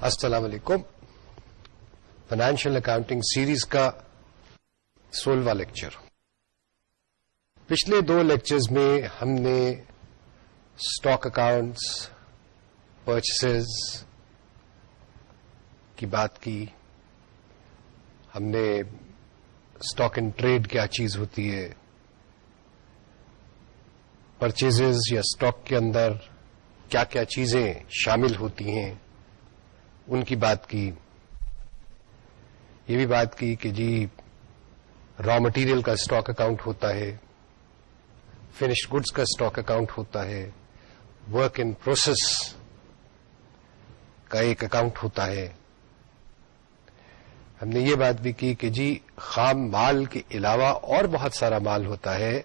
السلام علیکم. Financial accounting series کا 16واں لیکچر. پچھلے 2 لیکچرز میں ہم نے اسٹاک اکاؤنٹس، پرچیسز کی بات کی. ہم نے اسٹاک ان ٹریڈ کیا چیز ہوتی ہے، پرچیزز یا اسٹاک کے اندر کیا کیا چیزیں شامل ہوتی ہیں ان کی بات کی. یہ بھی بات کی کہ جی را مٹیریل کا اسٹاک اکاؤنٹ ہوتا ہے، فنشڈ گڈز کا اسٹاک اکاؤنٹ ہوتا ہے، ورک ان پروسیس کا ایک اکاؤنٹ ہوتا ہے. ہم نے یہ بات بھی کی کہ جی خام مال کے علاوہ اور بہت سارا مال ہوتا ہے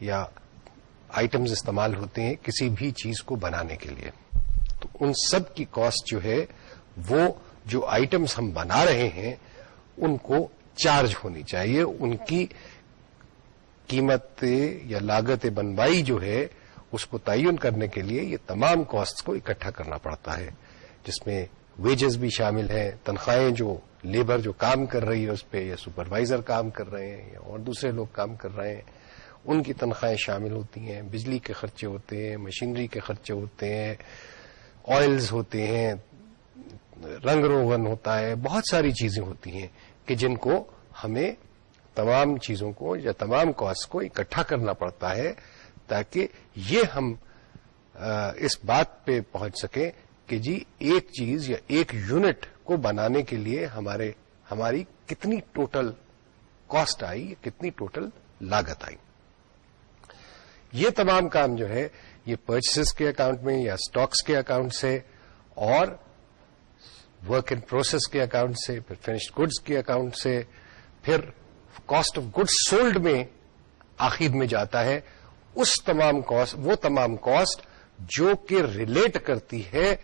یا آئٹمز استعمال ہوتے ہیں کسی بھی چیز کو بنانے کے لیے. تو ان سب کی کاسٹ جو ہے وہ جو آئٹمز ہم بنا رہے ہیں ان کو چارج ہونی چاہیے. ان کی قیمت یا لاگت بنوائی جو ہے اس کو تعین کرنے کے لیے یہ تمام کاسٹ کو اکٹھا کرنا پڑتا ہے، جس میں ویجز بھی شامل ہیں، تنخواہیں جو لیبر جو کام کر رہی ہے اس پہ، یا سپروائزر کام کر رہے ہیں یا اور دوسرے لوگ کام کر رہے ہیں ان کی تنخواہیں شامل ہوتی ہیں، بجلی کے خرچے ہوتے ہیں، مشینری کے خرچے ہوتے ہیں، آئلز ہوتے ہیں، رنگ روغن ہوتا ہے، بہت ساری چیزیں ہوتی ہیں کہ جن کو ہمیں تمام چیزوں کو یا تمام کاسٹ کو اکٹھا کرنا پڑتا ہے تاکہ یہ ہم اس بات پہ پہنچ سکیں کہ جی ایک چیز یا ایک یونٹ کو بنانے کے لیے ہماری کتنی ٹوٹل کاسٹ آئی، کتنی ٹوٹل لاگت آئی. یہ تمام کام جو ہے یہ پرچیسز کے اکاؤنٹ میں یا اسٹاکس کے اکاؤنٹ سے، اور ورک ان پروسیس کے اکاؤنٹ سے، پھر فنشڈ گڈز کے اکاؤنٹ سے، پھر کاسٹ آف گڈز سولڈ میں آخر میں جاتا ہے. وہ تمام کاسٹ جو کہ ریلیٹ کرتی ہے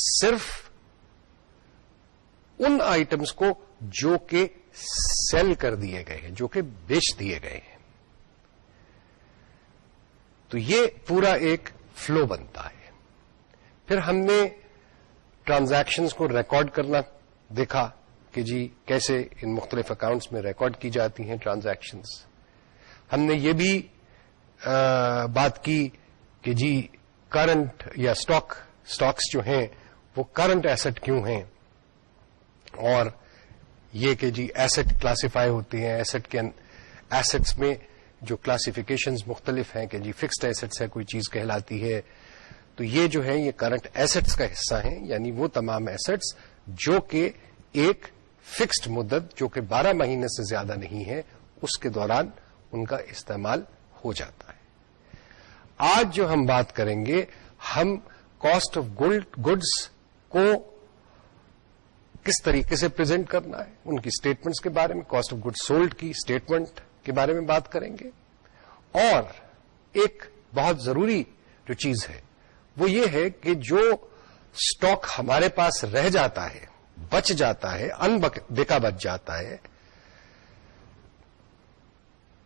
صرف ان آئٹمس کو جو کہ سیل کر دیے گئے ہیں، جو کہ بیچ دیے گئے ہیں. تو یہ پورا ایک فلو بنتا ہے. پھر ہم نے ٹرانزیکشنز کو ریکارڈ کرنا دیکھا کہ جی کیسے ان مختلف اکاؤنٹس میں ریکارڈ کی جاتی ہیں ٹرانزیکشنز. ہم نے یہ بھی بات کی کہ جی کرنٹ یا اسٹاکس جو ہیں وہ کرنٹ ایسٹ کیوں ہیں، اور یہ کہ جی ایسٹ کلاسیفائی ہوتے ہیں. ایسٹس میں جو کلاسیفیکیشنز مختلف ہیں کہ جی فکسڈ ایسٹس ہے کوئی چیز کہلاتی ہے. تو یہ جو ہے یہ کرنٹ ایسٹس کا حصہ ہیں، یعنی وہ تمام ایسٹس جو کہ ایک فکسڈ مدت جو کہ 12 مہینے سے زیادہ نہیں ہے اس کے دوران ان کا استعمال ہو جاتا ہے. آج جو ہم بات کریں گے ہم کاسٹ آف گڈز کو کس طریقے سے پریزنٹ کرنا ہے، ان کی اسٹیٹمنٹس کے بارے میں، کاسٹ آف گڈز سولڈ کی اسٹیٹمنٹ کے بارے میں بات کریں گے. اور ایک بہت ضروری جو چیز ہے وہ یہ ہے کہ جو اسٹاک ہمارے پاس رہ جاتا ہے، بچ جاتا ہے، بکا بچ جاتا ہے،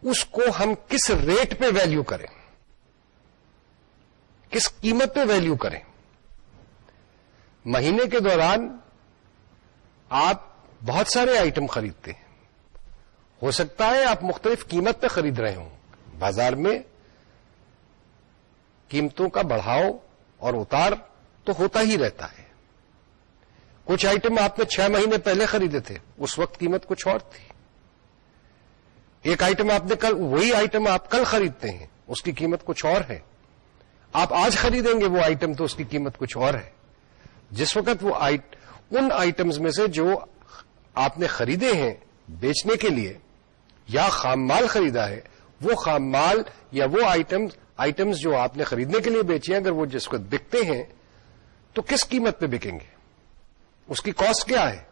اس کو ہم کس ریٹ پہ ویلیو کریں، کس قیمت پہ ویلیو کریں. مہینے کے دوران آپ بہت سارے آئٹم خریدتے ہیں، ہو سکتا ہے آپ مختلف قیمت پہ خرید رہے ہوں. بازار میں قیمتوں کا بڑھاؤ اور اتار تو ہوتا ہی رہتا ہے. کچھ آئٹم آپ نے 6 مہینے پہلے خریدے تھے، اس وقت قیمت کچھ اور تھی. ایک آئٹم آپ نے وہی آئٹم آپ کل خریدتے ہیں، اس کی قیمت کچھ اور ہے. آپ آج خریدیں گے وہ آئٹم تو اس کی قیمت کچھ اور ہے. جس وقت وہ ان آئٹمز میں سے جو آپ نے خریدے ہیں بیچنے کے لیے یا خام مال خریدا ہے، وہ خام مال یا وہ آئٹمز جو آپ نے خریدنے کے لیے بیچے ہیں اگر وہ جس وقت بکتے ہیں تو کس قیمت پہ بکیں گے، اس کی کاسٹ کیا ہے.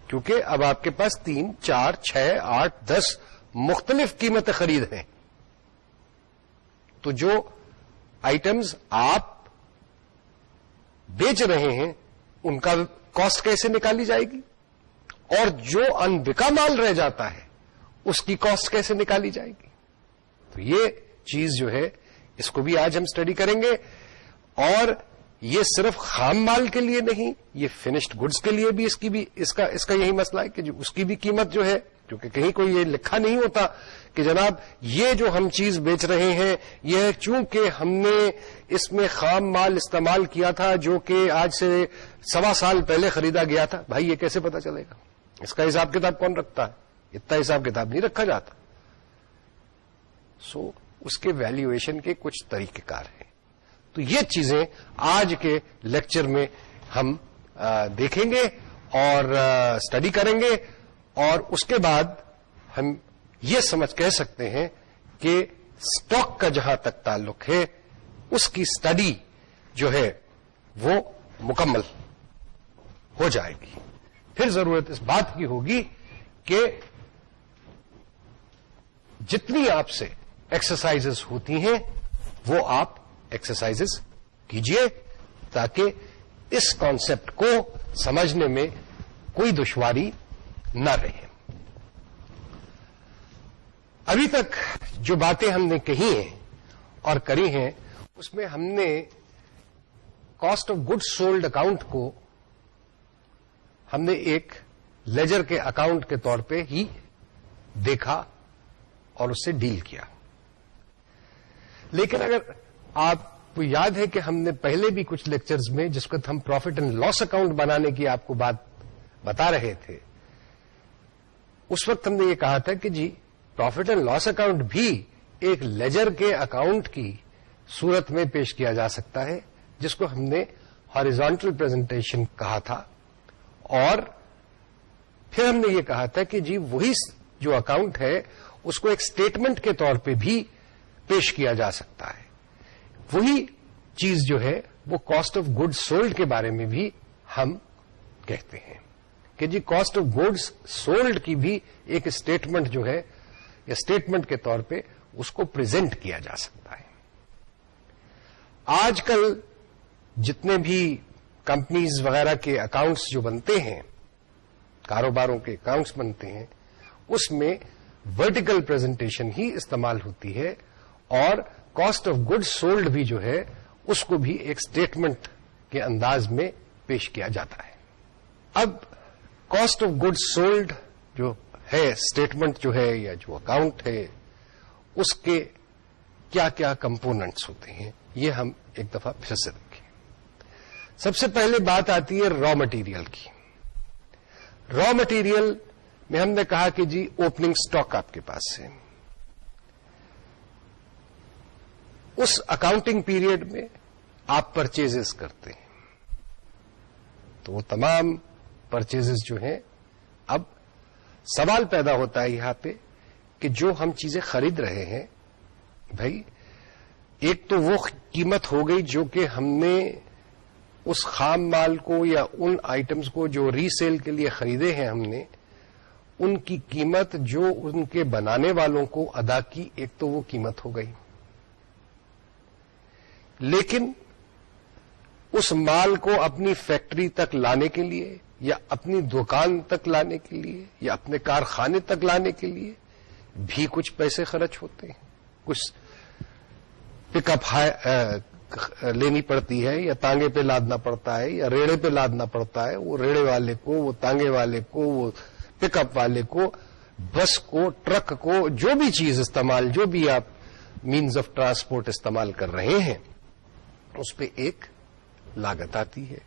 کیونکہ اب آپ کے پاس 3، 4، 6، 8، 10 مختلف قیمتیں خرید ہیں. تو جو آئٹمز آپ بیچ رہے ہیں ان کا کاسٹ کیسے نکالی جائے گی، اور جو انبکا مال رہ جاتا ہے اس کی کاسٹ کیسے نکالی جائے گی. تو یہ چیز جو ہے اس کو بھی آج ہم اسٹڈی کریں گے. اور یہ صرف خام مال کے لیے نہیں، یہ فنشڈ گڈز کے لیے بھی اس کا یہی مسئلہ ہے کہ جو اس کی بھی قیمت جو ہے، کیونکہ کہیں کوئی یہ لکھا نہیں ہوتا کہ جناب یہ جو ہم چیز بیچ رہے ہیں یہ چونکہ ہم نے اس میں خام مال استعمال کیا تھا جو کہ آج سے 1.25 سال پہلے خریدا گیا تھا. بھائی یہ کیسے پتا چلے گا؟ اس کا حساب کتاب کون رکھتا ہے؟ اتنا حساب کتاب نہیں رکھا جاتا. سو اس کے ویلیویشن کے کچھ طریقہ کار ہیں. تو یہ چیزیں آج کے لیکچر میں ہم دیکھیں گے اور اسٹڈی کریں گے، اور اس کے بعد ہم یہ کہہ سکتے ہیں کہ اسٹاک کا جہاں تک تعلق ہے اس کی اسٹڈی جو ہے وہ مکمل ہو جائے گی. پھر ضرورت اس بات کی ہوگی کہ جتنی آپ سے ایکسرسائزز ہوتی ہیں وہ آپ ایکسرسائزز کیجئے تاکہ اس کانسیپٹ کو سمجھنے میں کوئی دشواری نہ رہے. ابھی تک جو باتیں ہم نے کہی ہیں اور کری ہیں اس میں ہم نے cost of good sold account کو ہم نے ایک لیجر کے اکاؤنٹ کے طور پہ ہی دیکھا اور اس سے ڈیل کیا. لیکن اگر آپ کو یاد ہے کہ ہم نے پہلے بھی کچھ لیکچرز میں جس وقت ہم پروفٹ اینڈ لاس اکاؤنٹ بنانے کی آپ کو بات بتا رہے تھے، اس وقت ہم نے یہ کہا تھا کہ جی پروفٹ اینڈ لاس اکاؤنٹ بھی ایک لیجر کے اکاؤنٹ کی صورت میں پیش کیا جا سکتا ہے جس کو ہم نے ہاریزونٹل پریزنٹیشن کہا تھا. اور پھر ہم نے یہ کہا تھا کہ جی وہی جو اکاؤنٹ ہے اس کو ایک اسٹیٹمنٹ کے طور پہ بھی پیش کیا جا سکتا ہے. وہی چیز جو ہے وہ کاسٹ آف گڈ سولڈ کے بارے میں بھی ہم کہتے ہیں کہ جی کاسٹ آف گڈز سولڈ کی بھی ایک اسٹیٹمنٹ جو ہے یا اسٹیٹمنٹ کے طور پہ اس کو پریزنٹ کیا جا سکتا ہے. آج کل جتنے بھی کمپنیز وغیرہ کے اکاؤنٹس جو بنتے ہیں، کاروباروں کے اکاؤنٹس بنتے ہیں، اس میں ورٹیکل پریزنٹیشن ہی استعمال ہوتی ہے اور کاسٹ آف گڈ سولڈ بھی جو ہے اس کو بھی ایک اسٹیٹمنٹ کے انداز میں پیش کیا جاتا ہے. اب کاسٹ آف گڈ سولڈ جو ہے اسٹیٹمنٹ جو ہے یا جو اکاؤنٹ ہے اس کے کیا کیا کمپوننٹس ہوتے ہیں یہ ہم ایک دفعہ پھر سے دیکھیں. سب سے پہلے بات آتی ہے را مٹیریل کی. را مٹیریل میں ہم نے کہا کہ جی اوپننگ سٹاک آپ کے پاس ہے. اس اکاؤنٹنگ پیریڈ میں آپ پرچیزز کرتے ہیں تو وہ تمام پرچیزز جو ہیں، اب سوال پیدا ہوتا ہے یہاں پہ کہ جو ہم چیزیں خرید رہے ہیں بھائی ایک تو وہ قیمت ہو گئی جو کہ ہم نے اس خام مال کو یا ان آئٹمز کو جو ری سیل کے لیے خریدے ہیں ہم نے ان کی قیمت جو ان کے بنانے والوں کو ادا کی، ایک تو وہ قیمت ہو گئی. لیکن اس مال کو اپنی فیکٹری تک لانے کے لیے یا اپنی دکان تک لانے کے لیے یا اپنے کارخانے تک لانے کے لیے بھی کچھ پیسے خرچ ہوتے ہیں. کچھ پک اپ لینی پڑتی ہے یا تانگے پہ لادنا پڑتا ہے یا ریڑے پہ لادنا پڑتا ہے. وہ ریڑے والے کو، وہ تانگے والے کو، وہ پک اپ والے کو، بس کو، ٹرک کو، جو بھی چیز استعمال، جو بھی آپ مینز آف ٹرانسپورٹ استعمال کر رہے ہیں اس پہ ایک لاگت آتی ہے.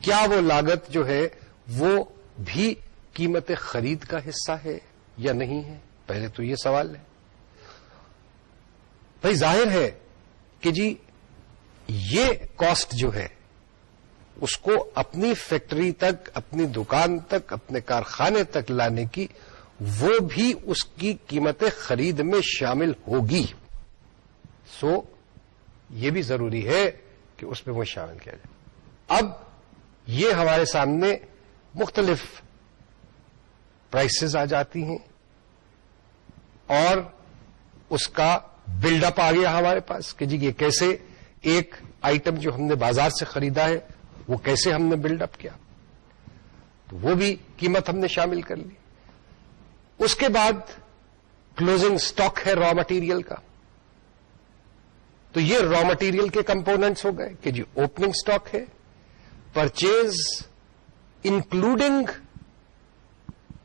کیا وہ لاگت جو ہے وہ بھی قیمت خرید کا حصہ ہے یا نہیں ہے؟ پہلے تو یہ سوال ہے. بھائی ظاہر ہے کہ جی یہ کاسٹ جو ہے اس کو اپنی فیکٹری تک، اپنی دکان تک، اپنے کارخانے تک لانے کی وہ بھی اس کی قیمت خرید میں شامل ہوگی. سو یہ بھی ضروری ہے کہ اس میں وہ شامل کیا جائے. اب یہ ہمارے سامنے مختلف پرائسز آ جاتی ہیں اور اس کا بلڈ اپ آ گیا ہمارے پاس کہ جی یہ کیسے ایک آئٹم جو ہم نے بازار سے خریدا ہے وہ کیسے ہم نے بلڈ اپ کیا، تو وہ بھی قیمت ہم نے شامل کر لی. اس کے بعد کلوزنگ سٹاک ہے را مٹیریل کا. تو یہ را مٹیریل کے کمپوننٹس ہو گئے کہ جی اوپننگ سٹاک ہے, purchase including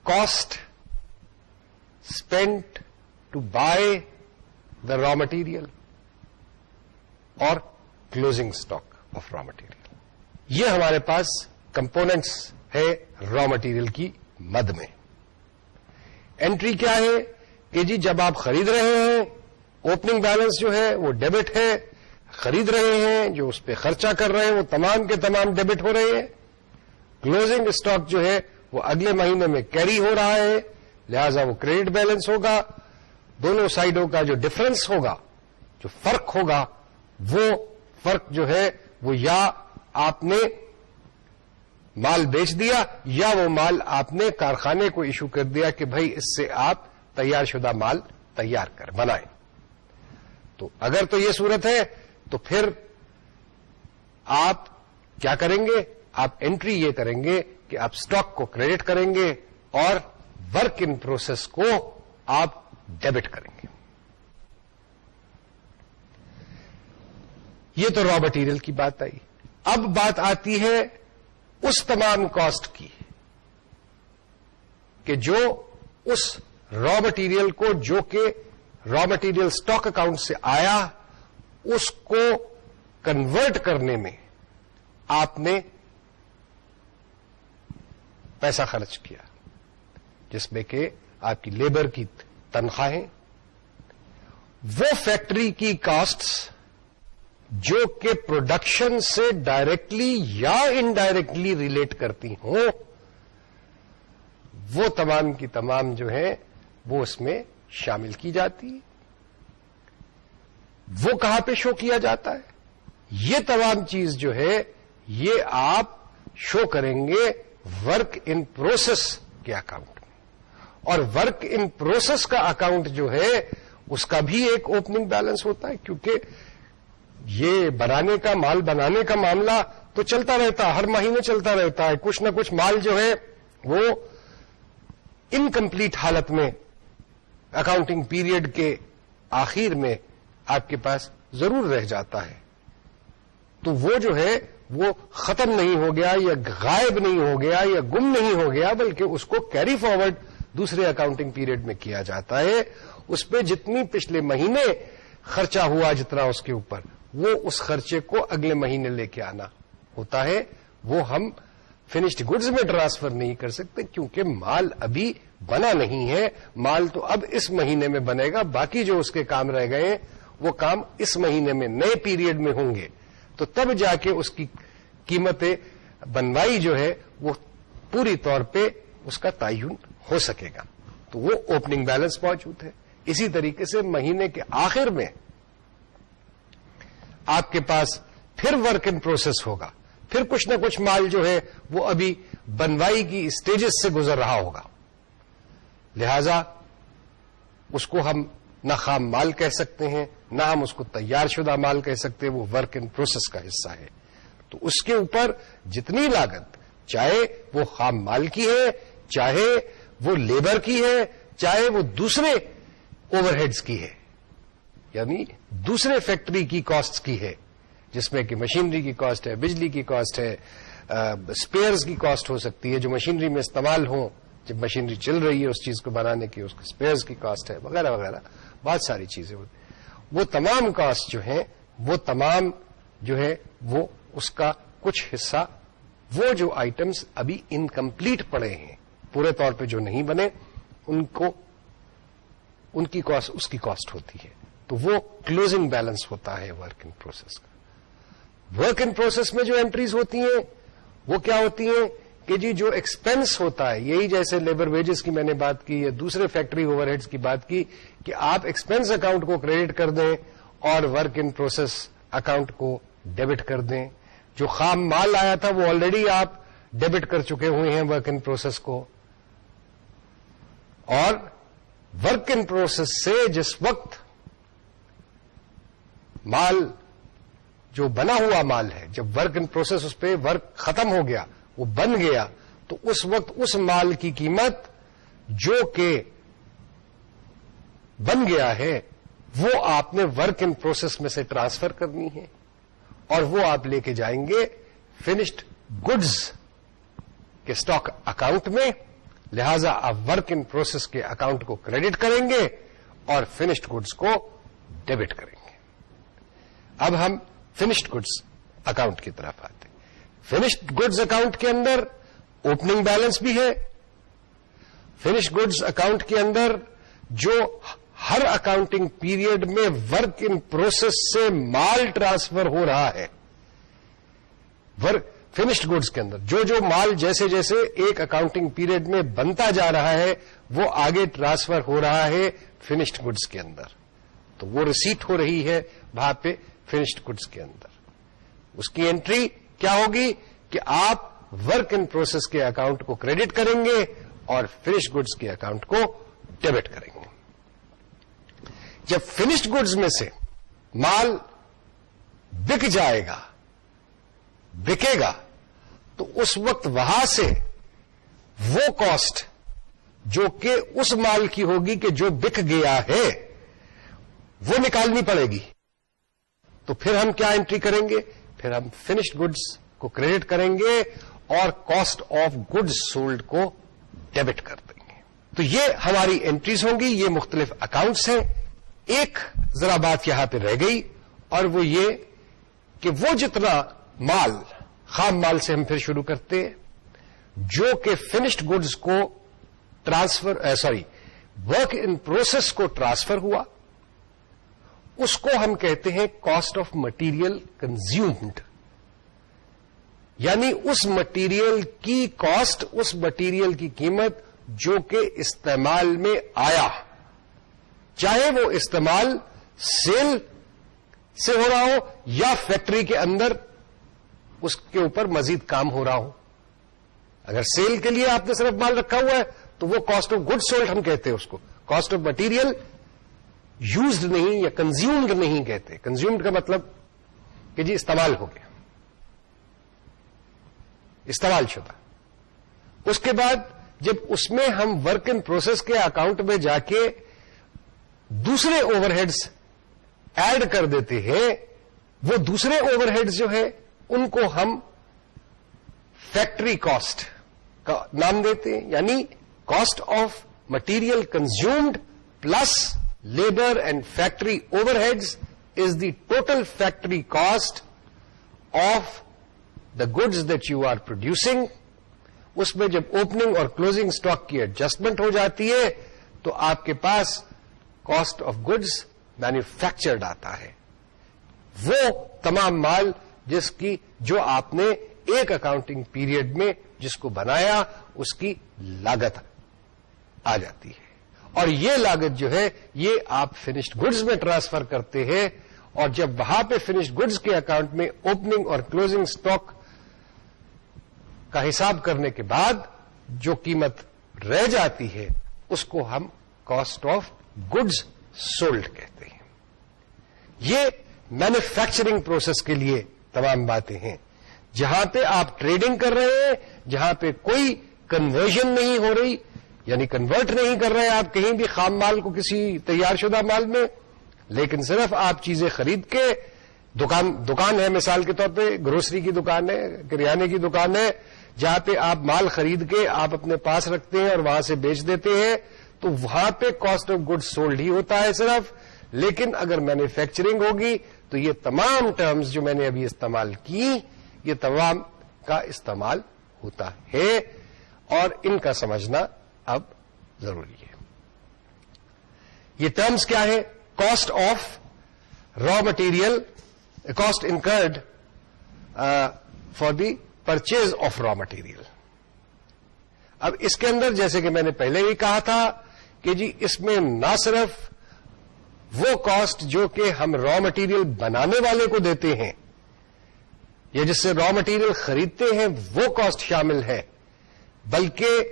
cost spent to buy the raw material, اور closing stock of raw material. یہ ہمارے پاس کمپوننٹس ہے را مٹیریل کی مد میں. انٹری کیا ہے کہ جی جب آپ خرید رہے ہیں, اوپننگ بیلنس جو ہے وہ ڈیبٹ ہے, خرید رہے ہیں جو اس پہ خرچہ کر رہے ہیں وہ تمام کے تمام ڈیبٹ ہو رہے ہیں. کلوزنگ اسٹاک جو ہے وہ اگلے مہینے میں کیری ہو رہا ہے, لہذا وہ کریڈٹ بیلنس ہوگا. دونوں سائڈوں کا جو ڈفرنس ہوگا, جو فرق ہوگا, وہ فرق جو ہے وہ یا آپ نے مال بیچ دیا یا وہ مال آپ نے کارخانے کو ایشو کر دیا کہ بھائی اس سے آپ تیار شدہ مال تیار کر بنائیں. تو اگر تو یہ صورت ہے تو پھر آپ کیا کریں گے, آپ انٹری یہ کریں گے کہ آپ سٹاک کو کریڈٹ کریں گے اور ورک ان پروسیس کو آپ ڈیبٹ کریں گے. یہ تو را مٹیریل کی بات آئی. اب بات آتی ہے اس تمام کاسٹ کی کہ جو اس را مٹیریل کو, جو کہ را مٹیریل سٹاک اکاؤنٹ سے آیا, اس کو کنورٹ کرنے میں آپ نے پیسہ خرچ کیا, جس میں کہ آپ کی لیبر کی تنخواہیں, وہ فیکٹری کی کاسٹس جو کہ پروڈکشن سے ڈائریکٹلی یا انڈائریکٹلی ریلیٹ کرتی ہوں, وہ تمام کی تمام جو ہے وہ اس میں شامل کی جاتی. وہ کہاں پہ شو کیا جاتا ہے؟ یہ تمام چیز جو ہے یہ آپ شو کریں گے ورک ان پروسیس کے اکاؤنٹ میں. اور ورک ان پروسیس کا اکاؤنٹ جو ہے اس کا بھی ایک اوپننگ بیلنس ہوتا ہے, کیونکہ یہ بنانے کا, مال بنانے کا معاملہ تو چلتا رہتا ہے, ہر مہینے چلتا رہتا ہے. کچھ نہ کچھ مال جو ہے وہ انکمپلیٹ حالت میں اکاؤنٹنگ پیریڈ کے آخر میں آپ کے پاس ضرور رہ جاتا ہے. تو وہ جو ہے وہ ختم نہیں ہو گیا یا غائب نہیں ہو گیا یا گم نہیں ہو گیا, بلکہ اس کو کیری فارورڈ دوسرے اکاؤنٹنگ پیریڈ میں کیا جاتا ہے. اس پہ جتنی پچھلے مہینے خرچہ ہوا جتنا اس کے اوپر, وہ اس خرچے کو اگلے مہینے لے کے آنا ہوتا ہے. وہ ہم فنشڈ گڈز میں ٹرانسفر نہیں کر سکتے کیونکہ مال ابھی بنا نہیں ہے. مال تو اب اس مہینے میں بنے گا, باقی جو اس کے کام رہ گئے ہیں وہ کام اس مہینے میں نئے پیریڈ میں ہوں گے. تو تب جا کے اس کی قیمت بنوائی جو ہے وہ پوری طور پہ اس کا تعین ہو سکے گا. تو وہ اوپننگ بیلنس موجود ہے. اسی طریقے سے مہینے کے آخر میں آپ کے پاس پھر ورک ان پروسیس ہوگا, پھر کچھ نہ کچھ مال جو ہے وہ ابھی بنوائی کی اسٹیجز سے گزر رہا ہوگا. لہذا اس کو ہم نہ خام مال کہہ سکتے ہیں, نہ ہم اس کو تیار شدہ مال کہہ سکتے ہیں, وہ ورک ان پروسیس کا حصہ ہے. تو اس کے اوپر جتنی لاگت, چاہے وہ خام مال کی ہے, چاہے وہ لیبر کی ہے, چاہے وہ دوسرے اوور ہیڈز کی ہے, یعنی دوسرے فیکٹری کی کاسٹ کی ہے, جس میں کہ مشینری کی کاسٹ ہے, بجلی کی کاسٹ ہے, اسپیئرز کی کاسٹ ہو سکتی ہے جو مشینری میں استعمال ہوں, جب مشینری چل رہی ہے اس چیز کو بنانے کی اس کے اسپیئرز کی کاسٹ ہے, وغیرہ وغیرہ بہت ساری چیزیں ہوتی. وہ تمام کاسٹ جو ہیں وہ تمام جو ہے وہ اس کا کچھ حصہ, وہ جو آئٹمس ابھی انکمپلیٹ پڑے ہیں, پورے طور پہ جو نہیں بنے, ان کو ان کی کاسٹ اس کی کاسٹ ہوتی ہے. تو وہ کلوزنگ بیلنس ہوتا ہے ورک ان پروسیس کا. ورک ان پروسیس میں جو انٹریز ہوتی ہیں وہ کیا ہوتی ہیں کہ جی جو ایکسپینس ہوتا ہے, یہی جیسے لیبر ویجز کی میں نے بات کی یا دوسرے فیکٹری اوور ہیڈز کی بات کی کہ آپ ایکسپینس اکاؤنٹ کو کریڈٹ کر دیں اور ورک ان پروسیس اکاؤنٹ کو ڈیبٹ کر دیں. جو خام مال آیا تھا وہ آلریڈی آپ ڈیبٹ کر چکے ہوئے ہیں ورک ان پروسیس کو, اور ورک ان پروسیس سے جس وقت مال جو بنا ہوا مال ہے, جب ورک ان پروسیس اس پہ ورک ختم ہو گیا, وہ بن گیا, تو اس وقت اس مال کی قیمت جو کہ بن گیا ہے وہ آپ نے ورک ان پروسیس میں سے ٹرانسفر کرنی ہے اور وہ آپ لے کے جائیں گے فنشڈ گڈز کے اسٹاک اکاؤنٹ میں. لہذا آپ ورک ان پروسیس کے اکاؤنٹ کو کریڈٹ کریں گے اور فنشڈ گڈز کو ڈیبٹ کریں گے. اب ہم فنشڈ گڈز اکاؤنٹ کی طرف آتے ہیں. فنشڈ گڈز اکاؤنٹ کے اندر اوپننگ بیلنس بھی ہے. فنشڈ گڈز اکاؤنٹ کے اندر جو ہر اکاؤنٹنگ پیریڈ میں ورک ان پروسیس سے مال ٹرانسفر ہو رہا ہے, فنشڈ گڈز کے اندر جو مال جیسے جیسے ایک اکاؤنٹنگ پیریڈ میں بنتا جا رہا ہے وہ آگے ٹرانسفر ہو رہا ہے فنشڈ گڈز کے اندر, تو وہ ریسیٹ ہو رہی ہے وہاں پہ فنشڈ گڈز کے اندر. اس کی انٹری کیا ہوگی کہ آپ ورک ان پروسیس کے اکاؤنٹ کو کریڈٹ کریں گے اور فنشڈ گڈز کے اکاؤنٹ کو ڈیبٹ کریں گے. جب فنشڈ گڈز میں سے مال بک جائے گا, بکے گا, تو اس وقت وہاں سے وہ کاسٹ جو کہ اس مال کی ہوگی کہ جو بک گیا ہے وہ نکالنی پڑے گی. تو پھر ہم کیا انٹری کریں گے؟ پھر ہم فنشڈ گڈز کو کریڈٹ کریں گے اور کاسٹ آف گڈز سولڈ کو ڈیبٹ کر دیں گے. تو یہ ہماری انٹریز ہوں گی, یہ مختلف اکاؤنٹس ہیں. ایک ذرا بات یہاں پہ رہ گئی اور وہ یہ کہ وہ جتنا مال, خام مال سے ہم پھر شروع کرتے ہیں, جو کہ فنشڈ گڈز کو ورک ان پروسیس کو ٹرانسفر ہوا, اس کو ہم کہتے ہیں کاسٹ آف مٹیریل کنزیومڈ. یعنی اس مٹیریل کی کاسٹ, اس مٹیریل کی قیمت جو کہ استعمال میں آیا, چاہے وہ استعمال سیل سے ہو رہا ہو یا فیکٹری کے اندر اس کے اوپر مزید کام ہو رہا ہو. اگر سیل کے لیے آپ نے صرف مال رکھا ہوا ہے تو وہ کاسٹ آف گڈ سولڈ ہم کہتے ہیں اس کو. کاسٹ آف مٹیریل یوزڈ نہیں یا کنزیومڈ نہیں کہتے. کنزیومڈ کا مطلب کہ جی استعمال ہو گیا, استعمال شدہ. اس کے بعد جب اس میں ہم ورک ان پروسیس کے اکاؤنٹ میں جا کے دوسرے اوور ہیڈز ایڈ کر دیتے ہیں, وہ دوسرے اوور ہیڈز جو ہے ان کو ہم فیکٹری کاسٹ کا نام دیتے ہیں. یعنی cost of material consumed plus labour and factory overheads is the total factory cost of the goods that you are producing. اس میں جب اوپننگ اور کلوزنگ اسٹاک کی ایڈجسٹمنٹ ہو جاتی ہے تو آپ کے پاس کاسٹ آف گڈز مینوفیکچرڈ آتا ہے. وہ تمام مال جس کی جو آپ نے ایک اکاؤنٹنگ پیریڈ میں جس کو بنایا اس کی لاگت آ جاتی ہے, اور یہ لاگت جو ہے یہ آپ فنشڈ گڈز میں ٹرانسفر کرتے ہیں. اور جب وہاں پہ فنشڈ گڈز کے اکاؤنٹ میں اوپننگ اور کلوزنگ اسٹاک کا حساب کرنے کے بعد جو قیمت رہ جاتی ہے اس کو ہم کاسٹ آف گڈز سولڈ کہتے ہیں. یہ مینوفیکچرنگ پروسیس کے لیے تمام باتیں ہیں. جہاں پہ آپ ٹریڈنگ کر رہے ہیں, جہاں پہ کوئی کنورژن نہیں ہو رہی, یعنی کنورٹ نہیں کر رہے ہیں آپ کہیں بھی خام مال کو کسی تیار شدہ مال میں, لیکن صرف آپ چیزیں خرید کے دکان ہے, مثال کے طور پہ گروسری کی دکان ہے, کریانے کی دکان ہے, جہاں پہ آپ مال خرید کے آپ اپنے پاس رکھتے ہیں اور وہاں سے بیچ دیتے ہیں, تو وہاں پہ کاسٹ آف گڈ سولڈ ہی ہوتا ہے صرف. لیکن اگر مینوفیکچرنگ ہوگی تو یہ تمام ٹرمز جو میں نے ابھی استعمال کی یہ تمام کا استعمال ہوتا ہے, اور ان کا سمجھنا اب ضروری ہے. یہ ٹرمز کیا ہے؟ Cost of raw material, cost incurred for the purchase of raw material. اب اس کے اندر جیسے کہ میں نے پہلے ہی کہا تھا کہ جی اس میں نہ صرف وہ کاسٹ جو کہ ہم را مٹیریل بنانے والے کو دیتے ہیں یا جس سے را مٹیریل خریدتے ہیں وہ کاسٹ شامل ہے, بلکہ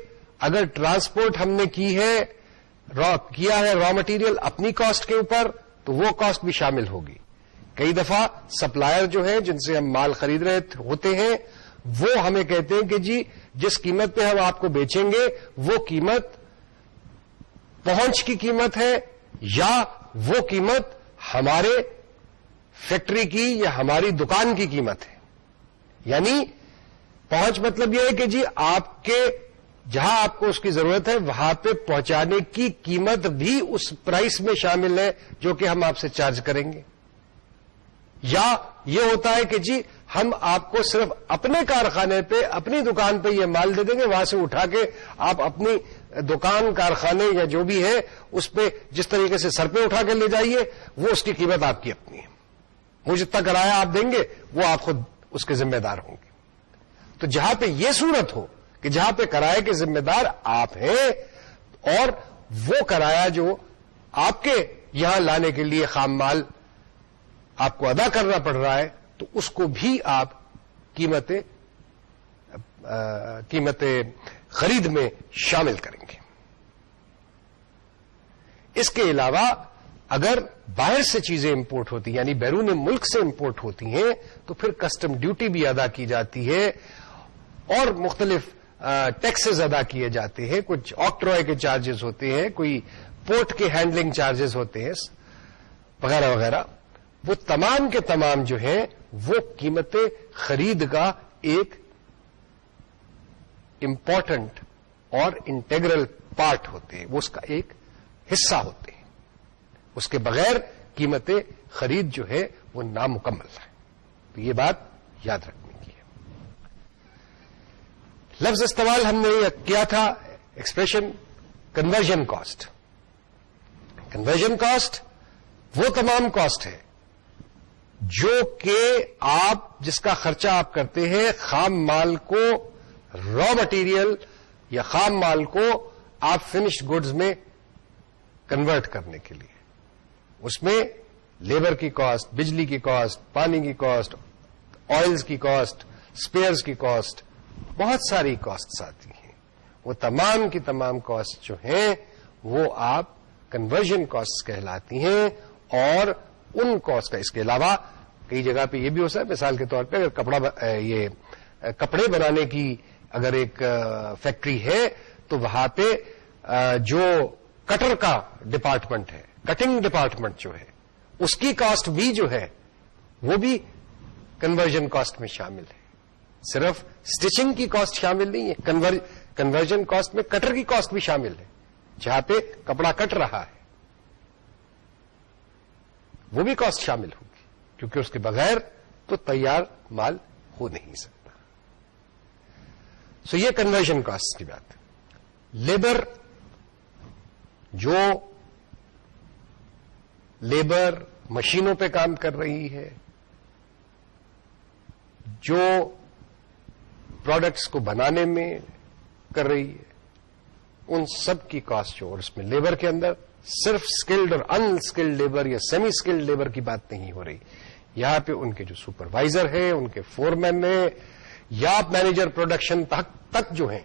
اگر ٹرانسپورٹ ہم نے کیا ہے را مٹیریل اپنی کاسٹ کے اوپر تو وہ کاسٹ بھی شامل ہوگی. کئی دفعہ سپلائر جو ہیں جن سے ہم مال خرید رہے ہوتے ہیں وہ ہمیں کہتے ہیں کہ جی جس قیمت پہ ہم آپ کو بیچیں گے وہ قیمت پہنچ کی قیمت ہے یا وہ قیمت ہمارے فیکٹری کی یا ہماری دکان کی قیمت ہے. یعنی پہنچ مطلب یہ ہے کہ جی آپ کے جہاں آپ کو اس کی ضرورت ہے وہاں پہ پہنچانے کی قیمت بھی اس پرائس میں شامل ہے جو کہ ہم آپ سے چارج کریں گے. یا یہ ہوتا ہے کہ جی ہم آپ کو صرف اپنے کارخانے پہ اپنی دکان پہ یہ مال دے دیں گے, وہاں سے اٹھا کے آپ اپنی دکان کارخانے یا جو بھی ہے اس پہ جس طریقے سے سر پہ اٹھا کے لے جائیے وہ اس کی قیمت آپ کی اپنی ہے. وہ جتنا کرایہ آپ دیں گے وہ آپ خود اس کے ذمہ دار ہوں گے. تو جہاں پہ یہ صورت ہو کہ جہاں پہ کرایہ کے ذمہ دار آپ ہیں اور وہ کرایہ جو آپ کے یہاں لانے کے لیے خام مال آپ کو ادا کرنا پڑ رہا ہے تو اس کو بھی آپ قیمت خرید میں شامل کریں گے. اس کے علاوہ اگر باہر سے چیزیں امپورٹ ہوتی ہیں یعنی بیرون ملک سے امپورٹ ہوتی ہیں تو پھر کسٹم ڈیوٹی بھی ادا کی جاتی ہے اور مختلف ٹیکسز ادا کیے جاتے ہیں. کچھ آکٹروئے کے چارجز ہوتے ہیں, کوئی پورٹ کے ہینڈلنگ چارجز ہوتے ہیں وغیرہ وغیرہ. وہ تمام کے تمام جو ہیں وہ قیمت خرید کا ایک امپورٹنٹ اور انٹیگرل پارٹ ہوتے ہیں, وہ اس کا ایک حصہ ہوتے ہیں. اس کے بغیر قیمت خرید جو ہے وہ نامکمل ہے. تو یہ بات یاد رکھنے کی ہے. لفظ استعمال ہم نے کیا تھا expression conversion cost. Conversion cost وہ تمام کاسٹ ہے جو کہ آپ جس کا خرچہ آپ کرتے ہیں خام مال کو را مٹیریل یا خام مال کو آپ فنشڈ گڈز میں کنورٹ کرنے کے لیے. اس میں لیبر کی کاسٹ, بجلی کی کاسٹ, پانی کی کاسٹ, آئلز کی کاسٹ, اسپیئرز کی کاسٹ, بہت ساری کاسٹس آتی ہیں. وہ تمام کی تمام کاسٹ جو ہیں وہ آپ کنورژن کاسٹ کہلاتی ہیں. اور ان کاسٹ کا اس کے علاوہ کئی جگہ پہ یہ بھی ہو سکتا ہے, مثال کے طور پہ اگر کپڑے بنانے کی اگر ایک فیکٹری ہے تو وہاں پہ جو کٹر کا ڈپارٹمنٹ ہے, کٹنگ ڈپارٹمنٹ جو ہے, اس کی کاسٹ بھی جو ہے وہ بھی کنورژن کاسٹ میں شامل ہے. صرف سٹچنگ کی کاسٹ شامل نہیں ہے, کنورژن کاسٹ میں کٹر کی کاسٹ بھی شامل ہے. جہاں پہ کپڑا کٹ رہا ہے وہ بھی کاسٹ شامل ہوگی, کیونکہ اس کے بغیر تو تیار مال ہو نہیں سکتا. سو یہ کنورژن کاسٹ کی بات. لیبر جو لیبر مشینوں پہ کام کر رہی ہے, جو پروڈکٹس کو بنانے میں کر رہی ہے, ان سب کی کاسٹ جو, اور اس میں لیبر کے اندر صرف اسکلڈ اور ان اسکلڈ لیبر یا سیمی اسکلڈ لیبر کی بات نہیں ہو رہی. یہاں پہ ان کے جو سپروائزر ہیں, ان کے فورمین ہیں, یا مینیجر پروڈکشن تک جو ہیں,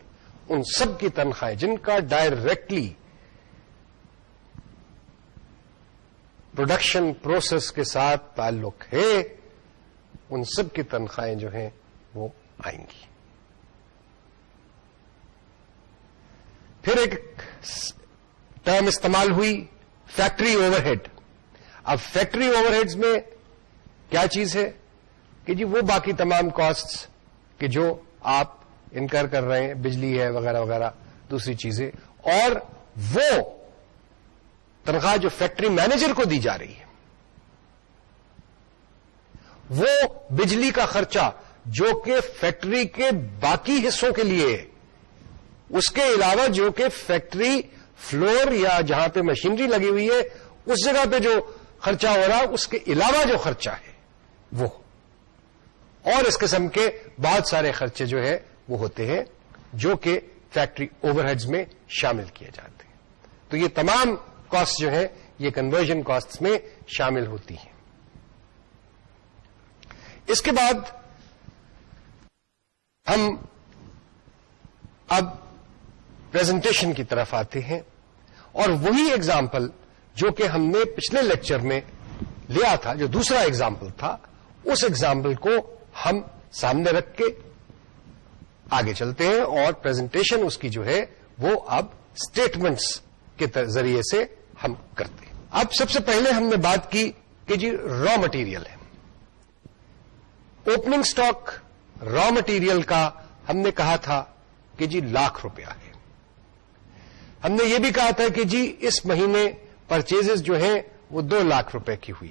ان سب کی تنخواہیں جن کا ڈائریکٹلی پروڈکشن پروسیس کے ساتھ تعلق ہے, ان سب کی تنخواہیں جو ہیں وہ آئیں گی. پھر ایک ٹرم استعمال ہوئی فیکٹری اوور ہیڈ. اب فیکٹری اوور ہیڈز میں کیا چیز ہے کہ جی وہ باقی تمام کاسٹس کہ جو آپ انکر کر رہے ہیں, بجلی ہے وغیرہ وغیرہ دوسری چیزیں, اور وہ تنخواہ جو فیکٹری مینیجر کو دی جا رہی ہے, وہ بجلی کا خرچہ جو کہ فیکٹری کے باقی حصوں کے لیے ہے, اس کے علاوہ جو کہ فیکٹری فلور یا جہاں پہ مشینری لگی ہوئی ہے اس جگہ پہ جو خرچہ ہو رہا اس کے علاوہ جو خرچہ ہے وہ, اور اس قسم کے بہت سارے خرچے جو ہے وہ ہوتے ہیں جو کہ فیکٹری اوور ہیڈز میں شامل کیے جاتے ہیں. تو یہ تمام کاسٹ جو ہے یہ کنورژن کاسٹ میں شامل ہوتی ہیں. اس کے بعد ہم اب پریزنٹیشن کی طرف آتے ہیں, اور وہی ایگزامپل جو کہ ہم نے پچھلے لیکچر میں لیا تھا, جو دوسرا ایگزامپل تھا, اس ایگزامپل کو ہم سامنے رکھ کے آگے چلتے ہیں, اور پریزنٹیشن اس کی جو ہے وہ اب اسٹیٹمنٹس کے ذریعے سے ہم کرتے ہیں. اب سب سے پہلے ہم نے بات کی کہ جی را مٹیریل ہے. اوپننگ سٹاک را مٹیریل کا ہم نے کہا تھا کہ جی ₹1,00,000 ہے. ہم نے یہ بھی کہا تھا کہ جی اس مہینے پرچیزز جو ہیں وہ ₹2,00,000 کی ہوئی.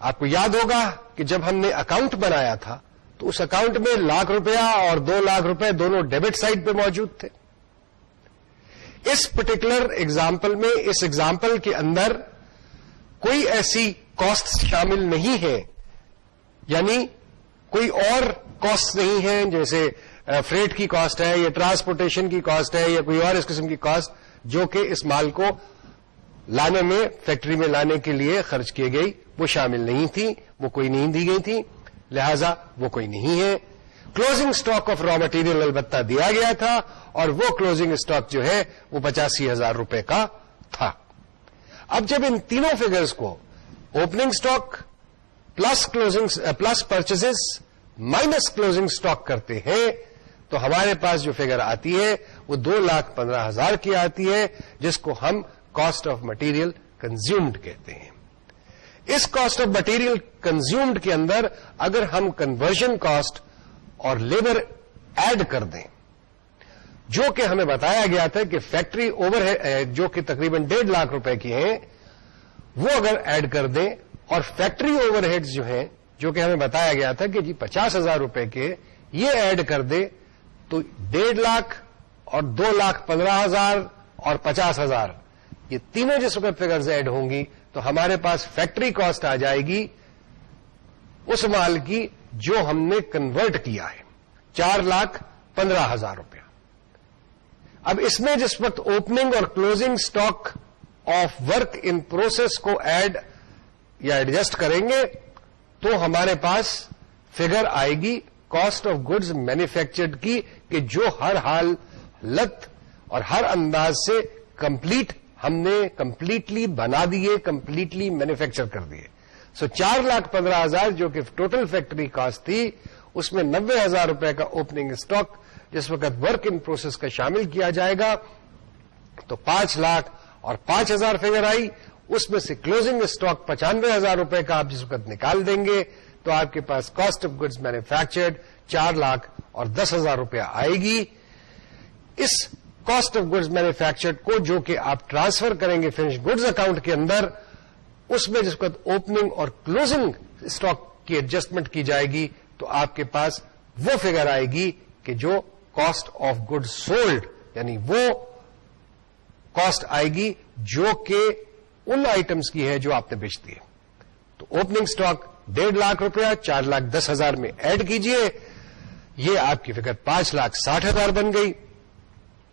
آپ کو یاد ہوگا کہ جب ہم نے اکاؤنٹ بنایا تھا تو اس اکاؤنٹ میں ₹1,00,000 اور ₹2,00,000 دونوں ڈیبٹ سائڈ پہ موجود تھے. اس پرٹیکولر ایگزامپل میں, اس ایگزامپل کے اندر کوئی ایسی کاسٹ شامل نہیں ہے, یعنی کوئی اور کاسٹ نہیں ہے جیسے فریٹ کی کاسٹ ہے یا ٹرانسپورٹیشن کی کاسٹ ہے یا کوئی اور اس قسم کی کاسٹ جو کہ اس مال کو لانے میں, فیکٹری میں لانے کے لیے خرچ کی گئی, وہ شامل نہیں تھی, وہ کوئی نہیں دی گئی تھی, لہذا وہ کوئی نہیں ہے. Closing stock of raw material البتہ دیا گیا تھا اور وہ کلوزنگ سٹاک جو ہے وہ ₹85,000 کا تھا. اب جب ان تینوں فگرز کو opening stock plus purchases minus closing stock کرتے ہیں تو ہمارے پاس جو فگر آتی ہے وہ $2,15,000 کی آتی ہے, جس کو ہم کاسٹ آف مٹیریل کنزیومڈ کہتے ہیں. اس کاسٹ آف مٹیریل کنزیومڈ کے اندر اگر ہم کنورژن کاسٹ اور لیبر ایڈ کر دیں, جو کہ ہمیں بتایا گیا تھا کہ فیکٹری اوور ہیڈ جو کہ تقریباً ₹1,50,000 کی ہیں, وہ اگر ایڈ کر دیں اور فیکٹری اوور ہیڈز جو ہیں جو کہ ہمیں بتایا گیا تھا کہ جی ₹50,000 کے, یہ ایڈ کر دیں تو 1,50,000 اور $2,15,000 اور $50,000 یہ تینوں جس وقت فگرز ایڈ ہوں گی تو ہمارے پاس فیکٹری کاسٹ آ جائے گی اس مال کی جو ہم نے کنورٹ کیا ہے $4,15,000. اب اس میں جس وقت اوپننگ اور closing stock of work in process کو ایڈ یا ایڈجسٹ کریں گے تو ہمارے پاس فگر آئے گی کاسٹ آف گڈز مینوفیکچرڈ کی, کہ جو ہر حالت اور ہر انداز سے ہم نے کمپلیٹلی بنا دیے, کمپلیٹلی مینوفیکچر کر دیے. سو $4,15,000 جو کہ ٹوٹل فیکٹری کاسٹ تھی, اس میں $90,000 کا اوپننگ سٹاک جس وقت ورک ان پروسیس کا شامل کیا جائے گا تو $5,00,000 اور $5,000 فگر آئی. اس میں سے کلوزنگ سٹاک $95,000 کا آپ جس وقت نکال دیں گے تو آپ کے پاس کاسٹ آف گڈز مینوفیکچرڈ $4,00,000 اور $10,000 آئے گی. اس کاسٹ آف گڈز مینوفیکچرڈ کو جو کہ آپ ٹرانسفر کریں گے فنش گڈز اکاؤنٹ کے اندر, اس میں جس وقت اوپننگ اور کلوزنگ اسٹاک کی ایڈجسٹمنٹ کی جائے گی تو آپ کے پاس وہ فگر آئے گی کہ جو کاسٹ آف گڈ سولڈ, یعنی وہ کاسٹ آئے گی جو کہ ان آئٹمس کی ہے جو آپ نے بیچ دی ہے. تو اوپننگ اسٹاک $1,50,000 $4,10,000 میں ایڈ کیجئے, یہ آپ کی فگر $5,60,000 بن گئی.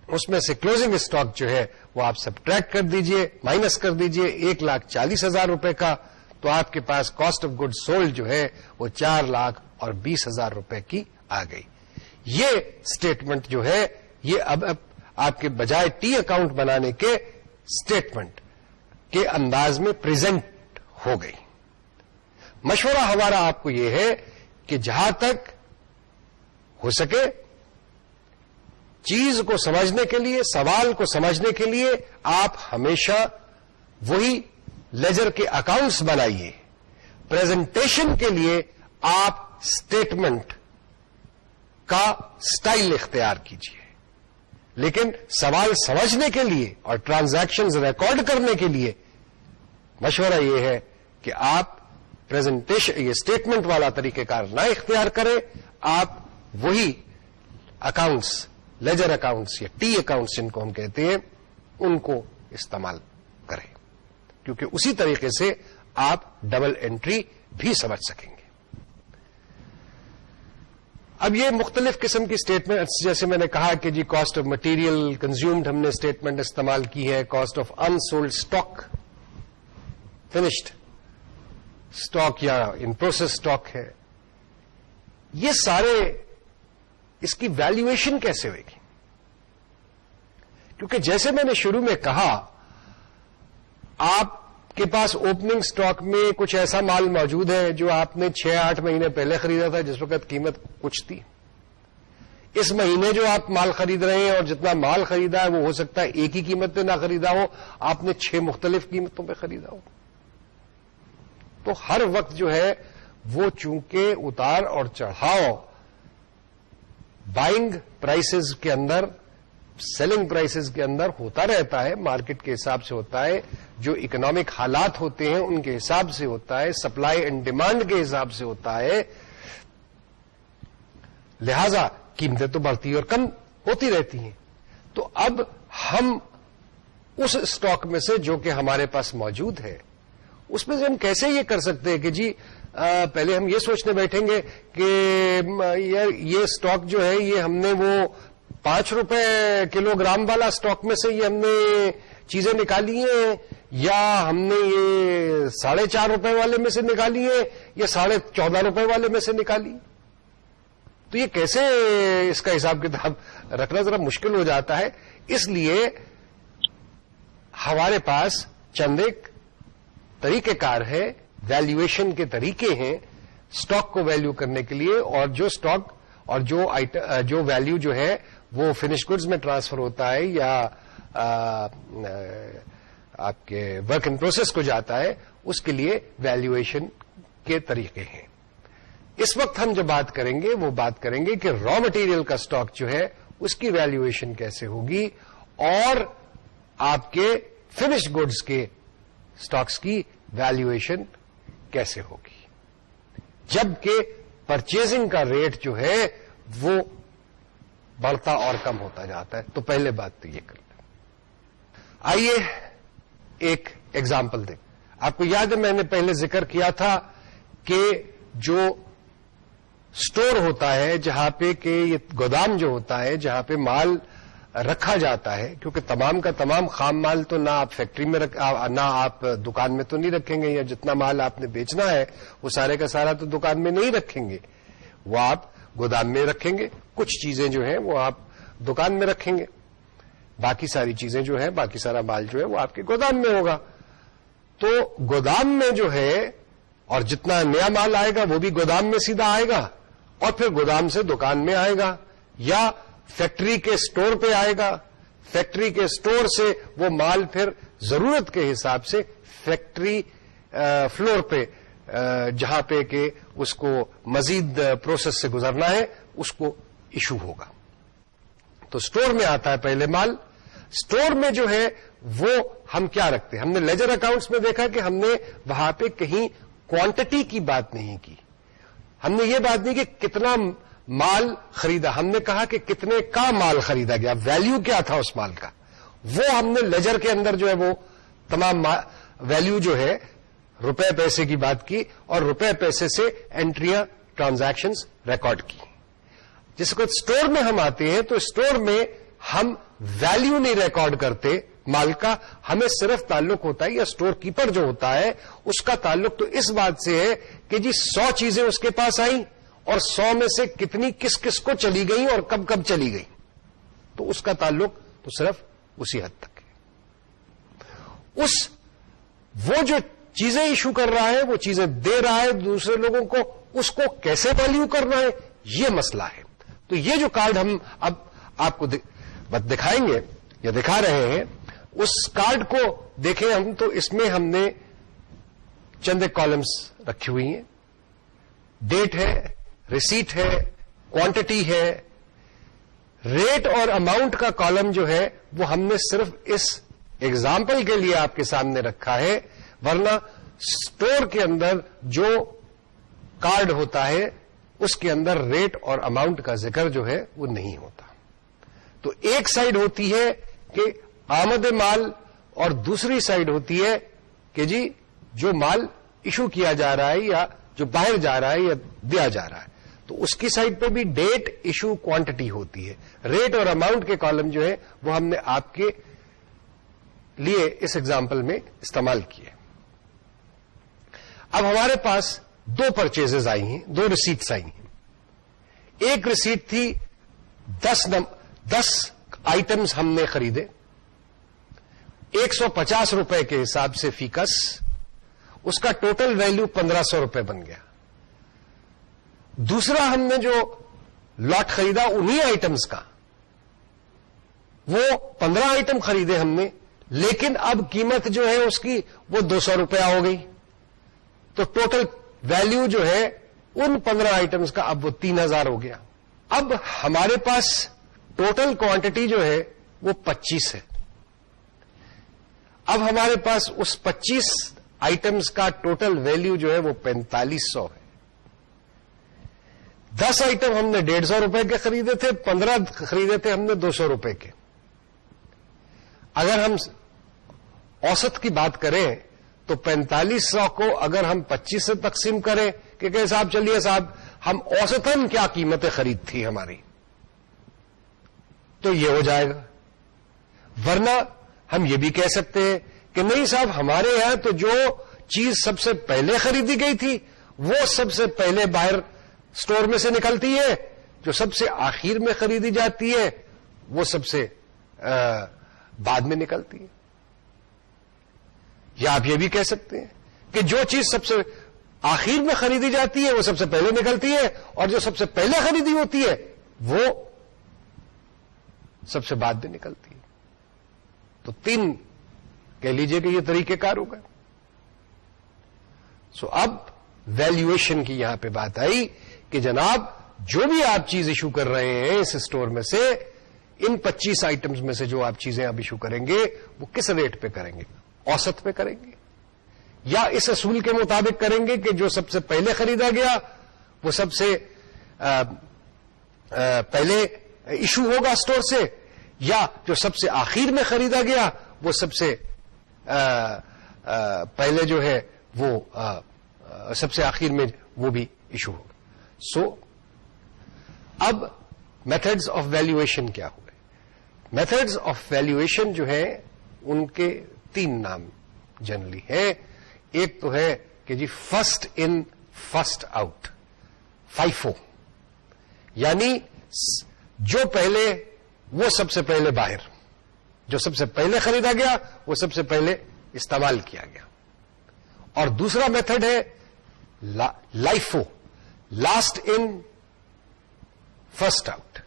اس میں سے کلوزنگ اسٹاک جو ہے وہ آپ سبٹریکٹ کر دیجئے, مائنس کر دیجئے $1,40,000 کا, تو آپ کے پاس کاسٹ آف گڈ سولڈ جو ہے وہ $4,20,000 کی آ گئی. یہ اسٹیٹمنٹ جو ہے یہ اب آپ کے بجائے ٹی اکاؤنٹ بنانے کے اسٹیٹمنٹ کے انداز میں پریزنٹ ہو گئی. مشورہ ہمارا آپ کو یہ ہے کہ جہاں تک ہو سکے چیز کو سمجھنے کے لیے, سوال کو سمجھنے کے لیے آپ ہمیشہ وہی لیجر کے اکاؤنٹس بنائیے. پریزنٹیشن کے لیے آپ اسٹیٹمنٹ کا سٹائل اختیار کیجیے, لیکن سوال سمجھنے کے لیے اور ٹرانزیکشنز ریکارڈ کرنے کے لیے مشورہ یہ ہے کہ آپ پریزنٹیشن یہ اسٹیٹمنٹ والا طریقہ کار نہ اختیار کریں, آپ وہی اکاؤنٹس, لیجر اکاؤنٹس یا ٹی اکاؤنٹس جن کو ہم کہتے ہیں, ان کو استعمال کریں, کیونکہ اسی طریقے سے آپ ڈبل انٹری بھی سمجھ سکیں گے. اب یہ مختلف قسم کی اسٹیٹمنٹ, جیسے میں نے کہا کہ جی کاسٹ آف مٹیریل کنزیومڈ ہم نے اسٹیٹمنٹ استعمال کی ہے, cost of unsold stock finished stock یا ان پروسیس اسٹاک ہے. یہ سارے اس کی ویلیویشن کیسے ہوئے گی؟ کیونکہ جیسے میں نے شروع میں کہا, آپ کے پاس اوپننگ سٹاک میں کچھ ایسا مال موجود ہے جو آپ نے 6-8 مہینے پہلے خریدا تھا جس وقت قیمت کچھ تھی. اس مہینے جو آپ مال خرید رہے ہیں اور جتنا مال خریدا ہے وہ ہو سکتا ہے ایک ہی قیمت پہ نہ خریدا ہو, آپ نے 6 مختلف قیمتوں پہ خریدا ہو. تو ہر وقت جو ہے وہ چونکہ اتار اور چڑھاؤ بائنگ پرائسز کے اندر، سیلنگ پرائسز کے اندر ہوتا رہتا ہے، مارکیٹ کے حساب سے ہوتا ہے، جو اکنامک حالات ہوتے ہیں ان کے حساب سے ہوتا ہے، سپلائی اینڈ ڈیمانڈ کے حساب سے ہوتا ہے، لہذا قیمتیں تو بڑھتی اور کم ہوتی رہتی ہیں. تو اب ہم اس اسٹاک میں سے جو کہ ہمارے پاس موجود ہے اس میں سے ہم کیسے یہ کر سکتے ہیں کہ جی پہلے ہم یہ سوچنے بیٹھیں گے کہ یہ اسٹاک جو ہے یہ ہم نے وہ 5 روپے کلو گرام والا اسٹاک میں سے یہ ہم نے چیزیں نکالی ہیں، یا ہم نے یہ 4.5 روپے والے میں سے نکالی ہیں، یا 14.5 روپے والے میں سے نکالی. تو یہ کیسے اس کا حساب کتاب رکھنا ذرا مشکل ہو جاتا ہے. اس لیے ہمارے پاس چند ایک طریقہ کار ہے، ویلیویشن کے طریقے ہیں اسٹاک کو ویلیو کرنے کے لیے، اور جو اسٹاک اور جو ویلیو جو ہے وہ فنش گڈز میں ٹرانسفر ہوتا ہے یا آپ کے ورک ان پروسیس کو جاتا ہے، اس کے لیے ویلیویشن کے طریقے ہیں. اس وقت ہم جو بات کریں گے وہ بات کریں گے کہ را مٹیریل کا اسٹاک جو ہے اس کی ویلیویشن کیسے ہوگی اور آپ کے فنش گڈز کے اسٹاکس کی ویلیویشن کیسے ہوگی، جبکہ پرچیزنگ کا ریٹ جو ہے وہ بڑھتا اور کم ہوتا جاتا ہے. تو پہلے بات تو یہ کر لیں. آئیے ایک ایگزامپل دیں. آپ کو یاد ہے میں نے پہلے ذکر کیا تھا کہ جو اسٹور ہوتا ہے، جہاں پہ کہ یہ گودام جو ہوتا ہے جہاں پہ مال رکھا جاتا ہے، کیونکہ تمام کا تمام خام مال تو نہ آپ فیکٹری میں نہ آپ دکان میں تو نہیں رکھیں گے، یا جتنا مال آپ نے بیچنا ہے وہ سارے کا سارا تو دکان میں نہیں رکھیں گے، وہ آپ گودام میں رکھیں گے. کچھ چیزیں جو ہیں وہ آپ دکان میں رکھیں گے، باقی ساری چیزیں جو ہیں، باقی سارا مال جو ہے وہ آپ کے گودام میں ہوگا. تو گودام میں جو ہے اور جتنا نیا مال آئے گا وہ بھی گودام میں سیدھا آئے گا اور پھر گودام سے دکان میں آئے گا یا فیکٹری کے سٹور پہ آئے گا. فیکٹری کے سٹور سے وہ مال پھر ضرورت کے حساب سے فیکٹری فلور پہ جہاں پہ کہ اس کو مزید پروسیس سے گزرنا ہے اس کو ایشو ہوگا. تو سٹور میں آتا ہے پہلے مال. سٹور میں جو ہے وہ ہم کیا رکھتے ہیں؟ ہم نے لیجر اکاؤنٹس میں دیکھا کہ ہم نے وہاں پہ کہیں کوانٹٹی کی بات نہیں کی. ہم نے یہ بات نہیں کہ کتنا مال خریدا، ہم نے کہا کہ کتنے کا مال خریدا گیا، ویلیو کیا تھا اس مال کا. وہ ہم نے لیجر کے اندر جو ہے وہ تمام ویلیو جو ہے روپے پیسے کی بات کی اور روپے پیسے سے انٹریاں ٹرانزیکشنز ریکارڈ کی. جس کو اسٹور میں ہم آتے ہیں تو اسٹور میں ہم ویلیو نہیں ریکارڈ کرتے مال کا، ہمیں صرف تعلق ہوتا ہے، یا اسٹور کیپر جو ہوتا ہے اس کا تعلق تو اس بات سے ہے کہ جی 100 چیزیں اس کے پاس آئیں اور 100 میں سے کتنی کس کس کو چلی گئی اور کب کب چلی گئی. تو اس کا تعلق تو صرف اسی حد تک ہے. وہ جو چیزیں ایشو کر رہا ہے، وہ چیزیں دے رہا ہے دوسرے لوگوں کو، اس کو کیسے ویلیو کرنا ہے یہ مسئلہ ہے. تو یہ جو کارڈ ہم اب آپ کو دکھائیں گے یا دکھا رہے ہیں، اس کارڈ کو دیکھیں ہم تو اس میں ہم نے چند کالمز رکھی ہوئی ہیں. ڈیٹ ہے، ریسیٹ ہے، کوانٹٹی ہے، ریٹ اور اماؤنٹ کا کالم جو ہے وہ ہم نے صرف اس ایگزامپل کے لیے آپ کے سامنے رکھا ہے، ورنہ اسٹور کے اندر جو کارڈ ہوتا ہے اس کے اندر ریٹ اور اماؤنٹ کا ذکر جو ہے وہ نہیں ہوتا. تو ایک سائڈ ہوتی ہے کہ آمد مال اور دوسری سائڈ ہوتی ہے کہ جی جو مال ایشو کیا جا رہا ہے یا جو باہر جا رہا ہے یا دیا جا رہا ہے. تو اس کی سائڈ پہ بھی ڈیٹ، ایشو، کوانٹٹی ہوتی ہے. ریٹ اور اماؤنٹ کے کالم جو ہے وہ ہم نے آپ کے لیے اس ایگزامپل میں استعمال کیے. اب ہمارے پاس 2 پرچیزز آئی ہیں، 2 ریسیٹس آئی ہیں. ایک ریسیٹ تھی 10 آئٹمز ہم نے خریدے 150 روپے کے حساب سے فی کس، اس کا ٹوٹل ویلیو 1500 روپے بن گیا. دوسرا ہم نے جو لاٹ خریدا انہی آئٹمز کا، وہ 15 آئٹم خریدے ہم نے، لیکن اب قیمت جو ہے اس کی وہ 200 روپیہ ہو گئی. تو ٹوٹل ویلیو جو ہے ان 15 آئٹمس کا اب وہ 3000 ہو گیا. اب ہمارے پاس ٹوٹل کوانٹٹی جو ہے وہ 25 ہے. اب ہمارے پاس اس 25 آئٹمس کا ٹوٹل ویلیو جو ہے وہ 4500 ہے. 10 آئٹم ہم نے 150 روپے کے خریدے تھے, 15 خریدے تھے ہم نے 200 روپے کے. اگر ہم اوسط کی بات کریں تو 4500 کو اگر ہم 25 سے تقسیم کریں کہ صاحب چلیے صاحب ہم اوسطاً کیا قیمتیں خرید تھی ہماری, تو یہ ہو جائے گا. ورنہ ہم یہ بھی کہہ سکتے ہیں کہ نہیں صاحب ہمارے یہاں تو جو چیز سب سے پہلے خریدی گئی تھی وہ سب سے پہلے باہر اسٹور میں سے نکلتی ہے, جو سب سے آخر میں خریدی جاتی ہے وہ سب سے بعد میں نکلتی ہے. یا آپ یہ بھی کہہ سکتے ہیں کہ جو چیز سب سے آخر میں خریدی جاتی ہے وہ سب سے پہلے نکلتی ہے, اور جو سب سے پہلے خریدی ہوتی ہے وہ سب سے بعد میں نکلتی ہے. تو 3 کہہ لیجئے کہ یہ طریقہ کار ہوگا. سو اب ویلیویشن کی یہاں پہ بات آئی کہ جناب جو بھی آپ چیز ایشو کر رہے ہیں اس اسٹور میں سے, ان 25 آئٹمز میں سے جو آپ چیزیں آپ ایشو کریں گے وہ کس ریٹ پہ کریں گے؟ اوسط پہ کریں گے یا اس اصول کے مطابق کریں گے کہ جو سب سے پہلے خریدا گیا وہ سب سے پہلے ایشو ہوگا اسٹور سے, یا جو سب سے آخر میں خریدا گیا وہ سب سے پہلے جو ہے وہ سب سے آخر میں وہ بھی ایشو ہوگا. سو اب میتھڈز آف ویلیویشن کیا ہوئے؟ میتھڈز آف ویلیویشن جو ہے ان کے 3 نام جنرلی ہیں. ایک تو ہے کہ جی first in first out, FIFO, یعنی جو پہلے وہ سب سے پہلے باہر, جو سب سے پہلے خریدا گیا وہ سب سے پہلے استعمال کیا گیا. اور دوسرا میتھڈ ہے LIFO, لاسٹ ان فرسٹ آؤٹ,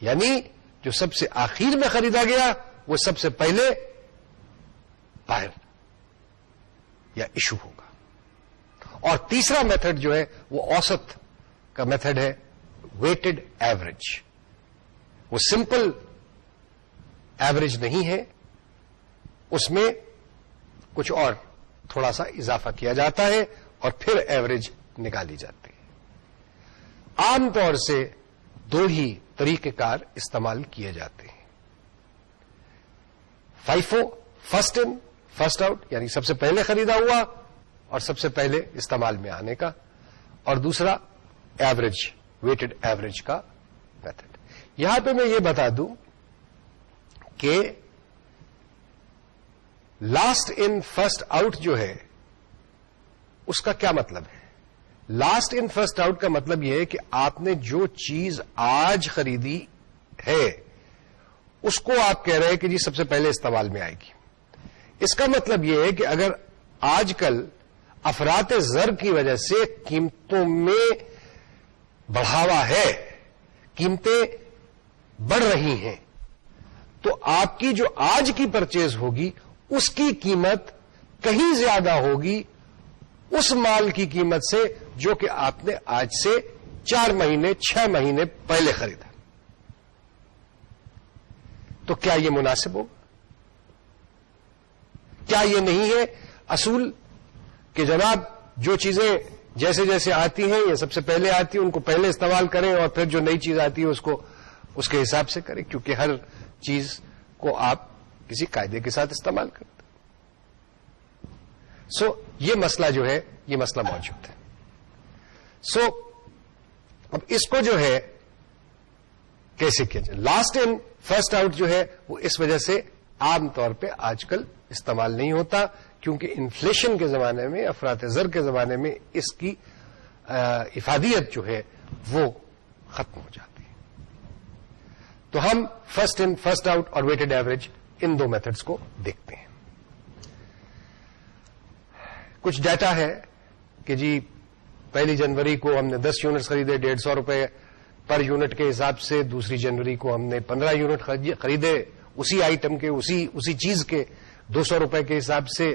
یعنی جو سب سے آخر میں خریدا گیا وہ سب سے پہلے باہر یا ایشو ہوگا. اور تیسرا میتھڈ جو ہے وہ اوسط کا میتھڈ ہے, ویٹڈ ایوریج. وہ سمپل ایوریج نہیں ہے, اس میں کچھ اور تھوڑا سا اضافہ کیا جاتا ہے اور پھر ایوریج نکالی جاتی ہے. عام طور سے 2 ہی طریقہ کار استعمال کیے جاتے ہیں. FIFO, first in first out, یعنی سب سے پہلے خریدا ہوا اور سب سے پہلے استعمال میں آنے کا, اور دوسرا ایوریج, ویٹڈ ایوریج کا میتھڈ. یہاں پہ میں یہ بتا دوں کہ لاسٹ ان فرسٹ آؤٹ جو ہے اس کا کیا مطلب ہے؟ لاسٹ ان فرسٹ آؤٹ کا مطلب یہ ہے کہ آپ نے جو چیز آج خریدی ہے اس کو آپ کہہ رہے ہیں کہ جی سب سے پہلے استعمال میں آئے گی. اس کا مطلب یہ ہے کہ اگر آج کل افراط زر کی وجہ سے قیمتوں میں بڑھاوا ہے, قیمتیں بڑھ رہی ہیں, تو آپ کی جو آج کی پرچیز ہوگی اس کی قیمت کہیں زیادہ ہوگی اس مال کی قیمت سے جو کہ آپ نے آج سے 4 مہینے 6 مہینے پہلے خریدا. تو کیا یہ مناسب ہوگا؟ کیا یہ نہیں ہے اصول کہ جناب جو چیزیں جیسے جیسے آتی ہیں یہ سب سے پہلے آتی ہیں ان کو پہلے استعمال کریں اور پھر جو نئی چیز آتی ہے اس کو اس کے حساب سے کریں, کیونکہ ہر چیز کو آپ کسی قاعدے کے ساتھ استعمال کرتے. سو یہ مسئلہ جو ہے یہ مسئلہ موجود ہے. سو اب اس کو جو ہے کیسے کیا جائے؟ لاسٹ ان فرسٹ آؤٹ جو ہے وہ اس وجہ سے عام طور پہ آج کل استعمال نہیں ہوتا کیونکہ انفلیشن کے زمانے میں, افراط زر کے زمانے میں اس کی افادیت جو ہے وہ ختم ہو جاتی ہے. تو ہم فرسٹ ان فرسٹ آؤٹ اور ویٹڈ ایوریج ان 2 میتھڈز کو دیکھتے ہیں. کچھ ڈیٹا ہے کہ جی 1 جنوری کو ہم نے 10 یونٹس خریدے 150 روپے پر یونٹ کے حساب سے, 2 جنوری کو ہم نے 15 یونٹ خریدے اسی آئٹم کے اسی چیز کے 200 روپے کے حساب سے,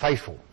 FIFO,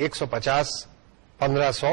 150 1500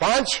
5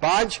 5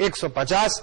150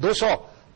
200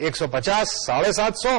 150 750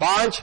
5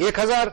1000,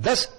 10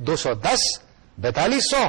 210 4200,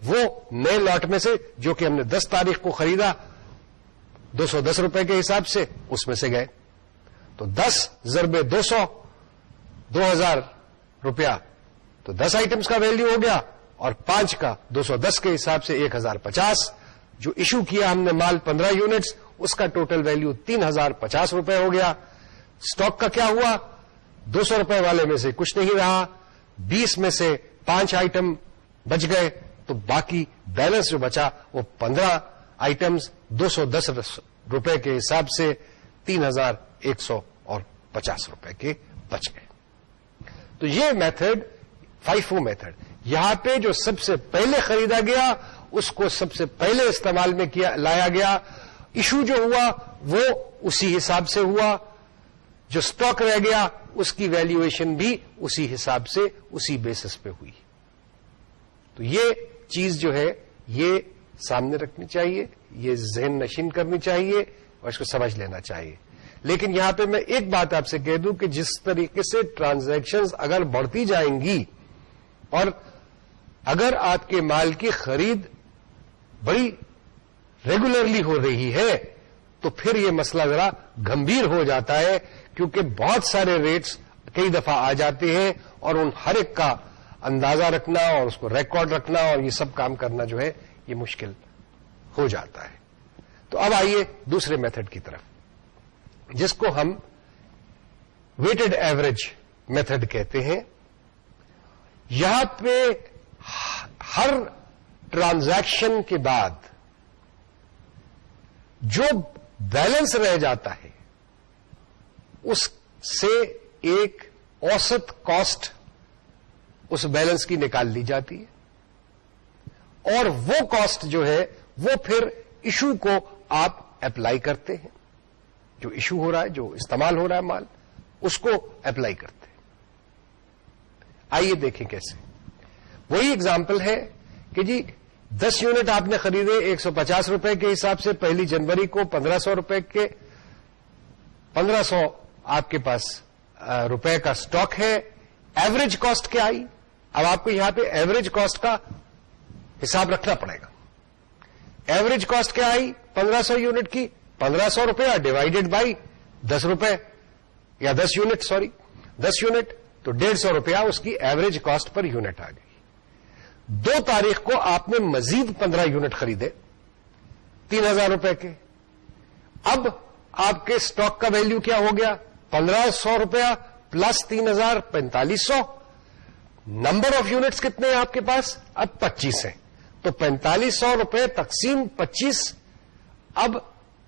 وہ نئے لاٹ میں سے جو کہ ہم نے 10 تاریخ کو خریدا 210 روپے کے حساب سے اس میں سے گئے. تو 10 ضرب 200 2000 روپیہ, تو 10 آئٹمس کا ویلیو ہو گیا, اور 5 کا 210 کے حساب سے 1050. جو ایشو کیا ہم نے مال 15 یونٹس, اس کا ٹوٹل ویلیو 3050 روپے ہو گیا. سٹاک کا کیا ہوا؟ 200 روپے والے میں سے کچھ نہیں رہا, 20 میں سے 5 آئٹم بچ گئے, تو باقی بیلنس جو بچا وہ 15 آئٹمس 210 روپے کے حساب سے 3150 روپے کے بچ گئے. تو یہ میتھڈ FIFO میتھڈ, یہاں پہ جو سب سے پہلے خریدا گیا اس کو سب سے پہلے استعمال میں لایا گیا. ایشو جو ہوا وہ اسی حساب سے ہوا, جو سٹاک رہ گیا اس کی ویلیویشن بھی اسی حساب سے اسی بیسس پہ ہوئی. تو یہ چیز جو ہے یہ سامنے رکھنی چاہیے, یہ ذہن نشین کرنی چاہیے اور اس کو سمجھ لینا چاہیے. لیکن یہاں پہ میں ایک بات آپ سے کہہ دوں کہ جس طریقے سے ٹرانزیکشنز اگر بڑھتی جائیں گی اور اگر آپ کے مال کی خرید بڑی ریگولرلی ہو رہی ہے تو پھر یہ مسئلہ ذرا گمبھیر ہو جاتا ہے, کیونکہ بہت سارے ریٹس کئی دفعہ آ جاتے ہیں اور ان ہر ایک کا اندازہ رکھنا اور اس کو ریکارڈ رکھنا اور یہ سب کام کرنا جو ہے یہ مشکل ہو جاتا ہے. تو اب آئیے دوسرے میتھڈ کی طرف, جس کو ہم ویٹڈ ایوریج میتھڈ کہتے ہیں. یہاں پہ ہر ٹرانزیکشن کے بعد جو بیلنس رہ جاتا ہے اس سے ایک اوسط کاسٹ اس بیلنس کی نکال لی جاتی ہے, اور وہ کاسٹ جو ہے وہ پھر ایشو کو آپ اپلائی کرتے ہیں. جو ایشو ہو رہا ہے, جو استعمال ہو رہا ہے مال, اس کو اپلائی کرتے ہیں. آئیے دیکھیں کیسے. وہی اگزامپل ہے کہ جی 10 یونٹ آپ نے خریدے 150 روپے کے حساب سے, 1 جنوری کو 1500 روپے کے 1500 آپ کے پاس روپے کا سٹاک ہے. ایوریج کاسٹ کیا آئی؟ اب آپ کو یہاں پہ ایوریج کاسٹ کا حساب رکھنا پڑے گا. ایوریج کاسٹ کیا آئی 1500 یونٹ کی؟ 1500 روپیہ ڈیوائڈیڈ بائی 10 روپے یا 10 یونٹ, سوری 10 یونٹ, تو 150 روپیہ اس کی ایوریج کاسٹ پر یونٹ آ گئی. 2 تاریخ کو آپ نے مزید 15 یونٹ خریدے 3000 روپے کے. اب آپ کے سٹاک کا ویلیو کیا ہو گیا؟ 1500 روپیہ پلس 3000 4500. نمبر آف یونٹس کتنے ہیں آپ کے پاس؟ اب 25 ہیں, تو 4500 روپے تقسیم 25. اب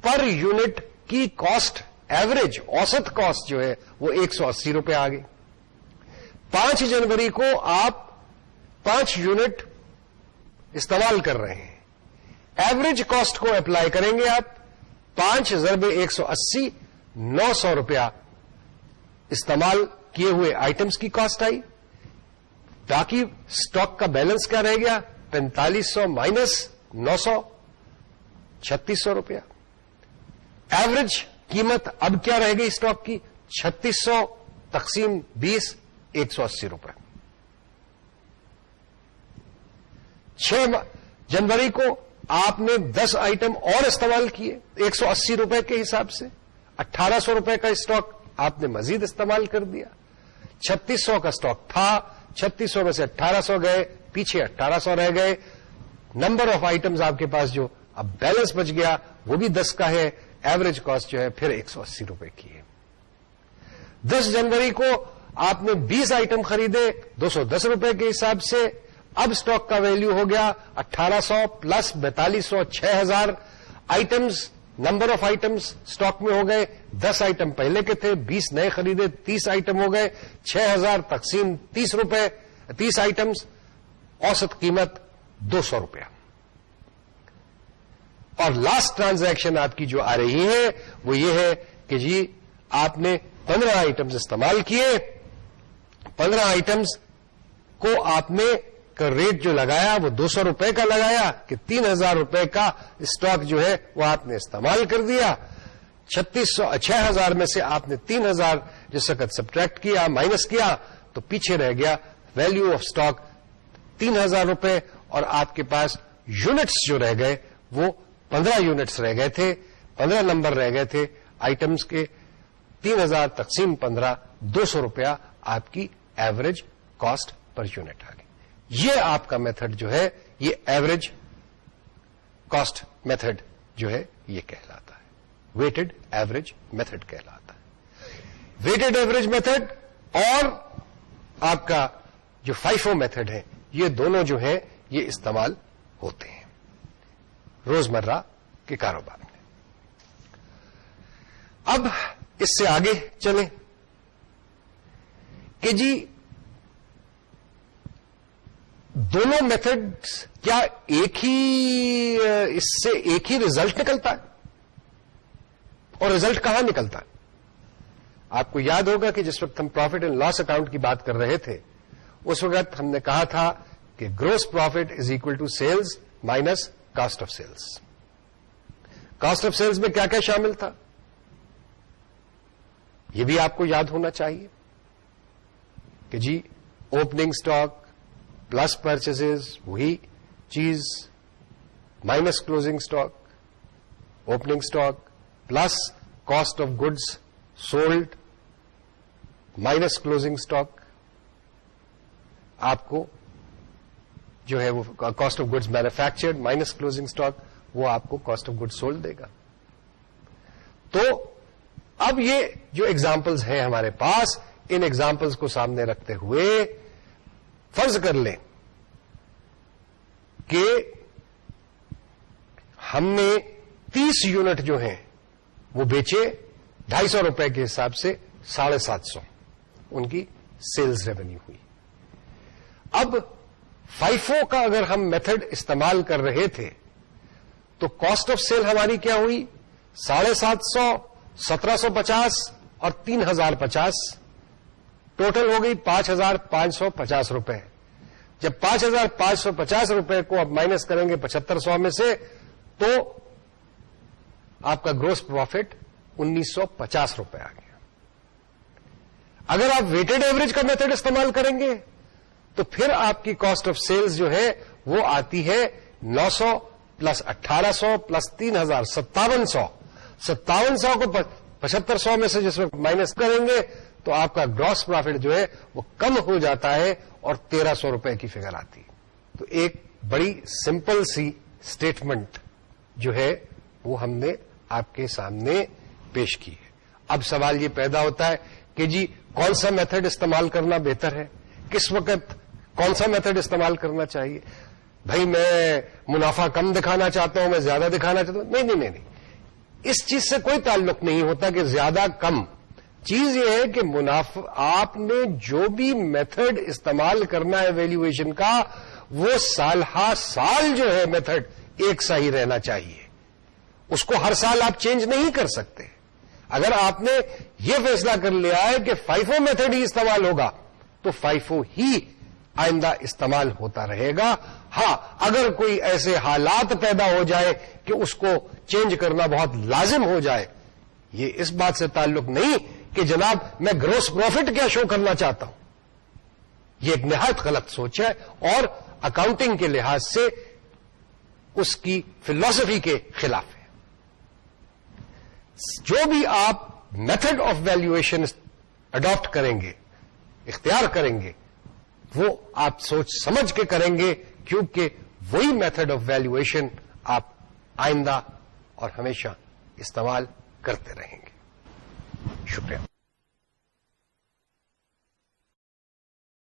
پر یونٹ کی کاسٹ ایوریج اوسط کاسٹ جو ہے وہ 180 روپے آ گئی. 5 جنوری کو آپ 5 یونٹ استعمال کر رہے ہیں, ایوریج کاسٹ کو اپلائی کریں گے آپ. 5 ضرب 180 900 روپیہ استعمال کیے ہوئے آئٹمس کی کاسٹ آئی. باقی سٹاک کا بیلنس کیا رہ گیا؟ 4500 مائنس 900 3600 روپیہ. ایوریج قیمت اب کیا رہ گئی سٹاک کی؟ 3600 تقسیم 20 180 روپے. 6 جنوری کو آپ نے 10 آئٹم اور استعمال کیے 180 روپے کے حساب سے. 1800 روپے کا اسٹاک آپ نے مزید استعمال کر دیا. 3600 کا اسٹاک تھا, 3600 میں سے 1800 گئے, پیچھے 1800 رہ گئے. نمبر آف آئٹمز آپ کے پاس جو اب بیلنس بچ گیا وہ بھی 10 کا ہے. ایوریج کاسٹ جو ہے پھر 180 روپے کی ہے. 10 جنوری کو آپ نے 20 آئٹم خریدے 210 روپے کے حساب سے. اب سٹاک کا ویلیو ہو گیا 1800 plus 4200 6000 items. Number of items stock میں ہو گئے 10 آئٹم پہلے کے تھے, 20 نئے خریدے 30 آئٹم ہو گئے. 6000 تقسیم 30 روپے 30 آئٹمز, اوسط قیمت 200 روپیہ. اور لاسٹ ٹرانزیکشن آپ کی جو آ رہی ہے وہ یہ ہے کہ جی آپ نے 15 آئٹمز استعمال کیے. 15 آئٹمز کو آپ نے ریٹ جو لگایا وہ 200 روپے کا لگایا کہ 3000 روپے کا اسٹاک جو ہے وہ آپ نے استعمال کر دیا. 6000 میں سے آپ نے 3000 جس وقت سبٹریکٹ کیا مائنس کیا تو پیچھے رہ گیا ویلیو آف اسٹاک 3000 روپے, اور آپ کے پاس یونٹس جو رہ گئے وہ 15 یونٹس رہ گئے تھے, 15 نمبر رہ گئے تھے آئٹمس کے. 3000 تقسیم 15, 200 روپیہ آپ کی ایوریج کاسٹ پر یونٹ آ گئی. یہ آپ کا میتھڈ جو ہے, یہ ایوریج کاسٹ میتھڈ جو ہے یہ کہلاتا ہے, ویٹڈ ایوریج میتھڈ کہلاتا ہے. ویٹڈ ایوریج میتھڈ اور آپ کا جو FIFO میتھڈ ہے, یہ دونوں جو ہیں یہ استعمال ہوتے ہیں روزمرہ کے کاروبار میں. اب اس سے آگے چلیں کہ جی دونوں میتھڈ کیا ایک ہی, اس سے ایک ہی ریزلٹ نکلتا ہے, اور ریزلٹ کہاں نکلتا ہے؟ آپ کو یاد ہوگا کہ جس وقت ہم پروفٹ اینڈ لاس اکاؤنٹ کی بات کر رہے تھے اس وقت ہم نے کہا تھا کہ gross profit is equal to sales minus cost of sales. Cost of sales میں کیا کیا شامل تھا یہ بھی آپ کو یاد ہونا چاہیے کہ جی اوپننگ سٹاک پلس پرچیزز وہی چیز minus closing stock, opening stock plus cost of goods sold minus closing stock. آپ کو جو ہے وہ cost of goods manufactured minus closing stock, وہ آپ کو کاسٹ آف گڈز سولڈ دے گا. تو اب یہ جو ایگزامپلز ہیں ہمارے پاس, ان ایگزامپلز کو سامنے رکھتے ہوئے فرض کر لیں کہ ہم نے 30 یونٹ جو ہیں وہ بیچے 250 روپے کے حساب سے 750 ان کی سیلز ریونیو ہوئی. اب FIFO کا اگر ہم میتھڈ استعمال کر رہے تھے تو کاسٹ آف سیل ہماری کیا ہوئی 750, 1750 اور 3050, ٹوٹل ہو گئی 5550 روپے. جب 5550 روپے کو آپ مائنس کریں گے 7500 میں سے تو آپ کا گروس پروفٹ 1950 روپے آ گیا. اگر آپ ویٹڈ ایوریج کا میتھڈ استعمال کریں گے تو پھر آپ کی کاسٹ آف سیلز جو ہے وہ آتی ہے 900 پلس 1800 پلس 3000 5700. 5700 کو 7500 میں سے جس وقت مائنس کریں گے تو آپ کا گراس پروفٹ جو ہے وہ کم ہو جاتا ہے اور 1300 روپے کی فگر آتی. تو ایک بڑی سمپل سی اسٹیٹمنٹ جو ہے وہ ہم نے آپ کے سامنے پیش کی ہے. اب سوال یہ پیدا ہوتا ہے کہ جی کون سا میتھڈ استعمال کرنا بہتر ہے, کس وقت کون سا میتھڈ استعمال کرنا چاہیے. بھائی میں منافع کم دکھانا چاہتا ہوں, میں زیادہ دکھانا چاہتا ہوں. نہیں, اس چیز سے کوئی تعلق نہیں ہوتا کہ زیادہ کم. چیز یہ ہے کہ منافع, آپ نے جو بھی میتھڈ استعمال کرنا ہے ویلیویشن کا, وہ سال ہر سال جو ہے میتھڈ ایک سا ہی رہنا چاہیے. اس کو ہر سال آپ چینج نہیں کر سکتے. اگر آپ نے یہ فیصلہ کر لیا ہے کہ FIFO میتھڈ ہی استعمال ہوگا تو FIFO ہی آئندہ استعمال ہوتا رہے گا. ہاں, اگر کوئی ایسے حالات پیدا ہو جائے کہ اس کو چینج کرنا بہت لازم ہو جائے, یہ اس بات سے تعلق نہیں کہ جناب میں گروس پروفٹ کیا شو کرنا چاہتا ہوں. یہ ایک نہایت غلط سوچ ہے اور اکاؤنٹنگ کے لحاظ سے اس کی فلسفی کے خلاف ہے. جو بھی آپ میتھڈ آف ویلیویشن اڈاپٹ کریں گے, اختیار کریں گے, وہ آپ سوچ سمجھ کے کریں گے, کیونکہ وہی میتھڈ آف ویلیویشن آپ آئندہ اور ہمیشہ استعمال کرتے رہیں گے. شکریہ.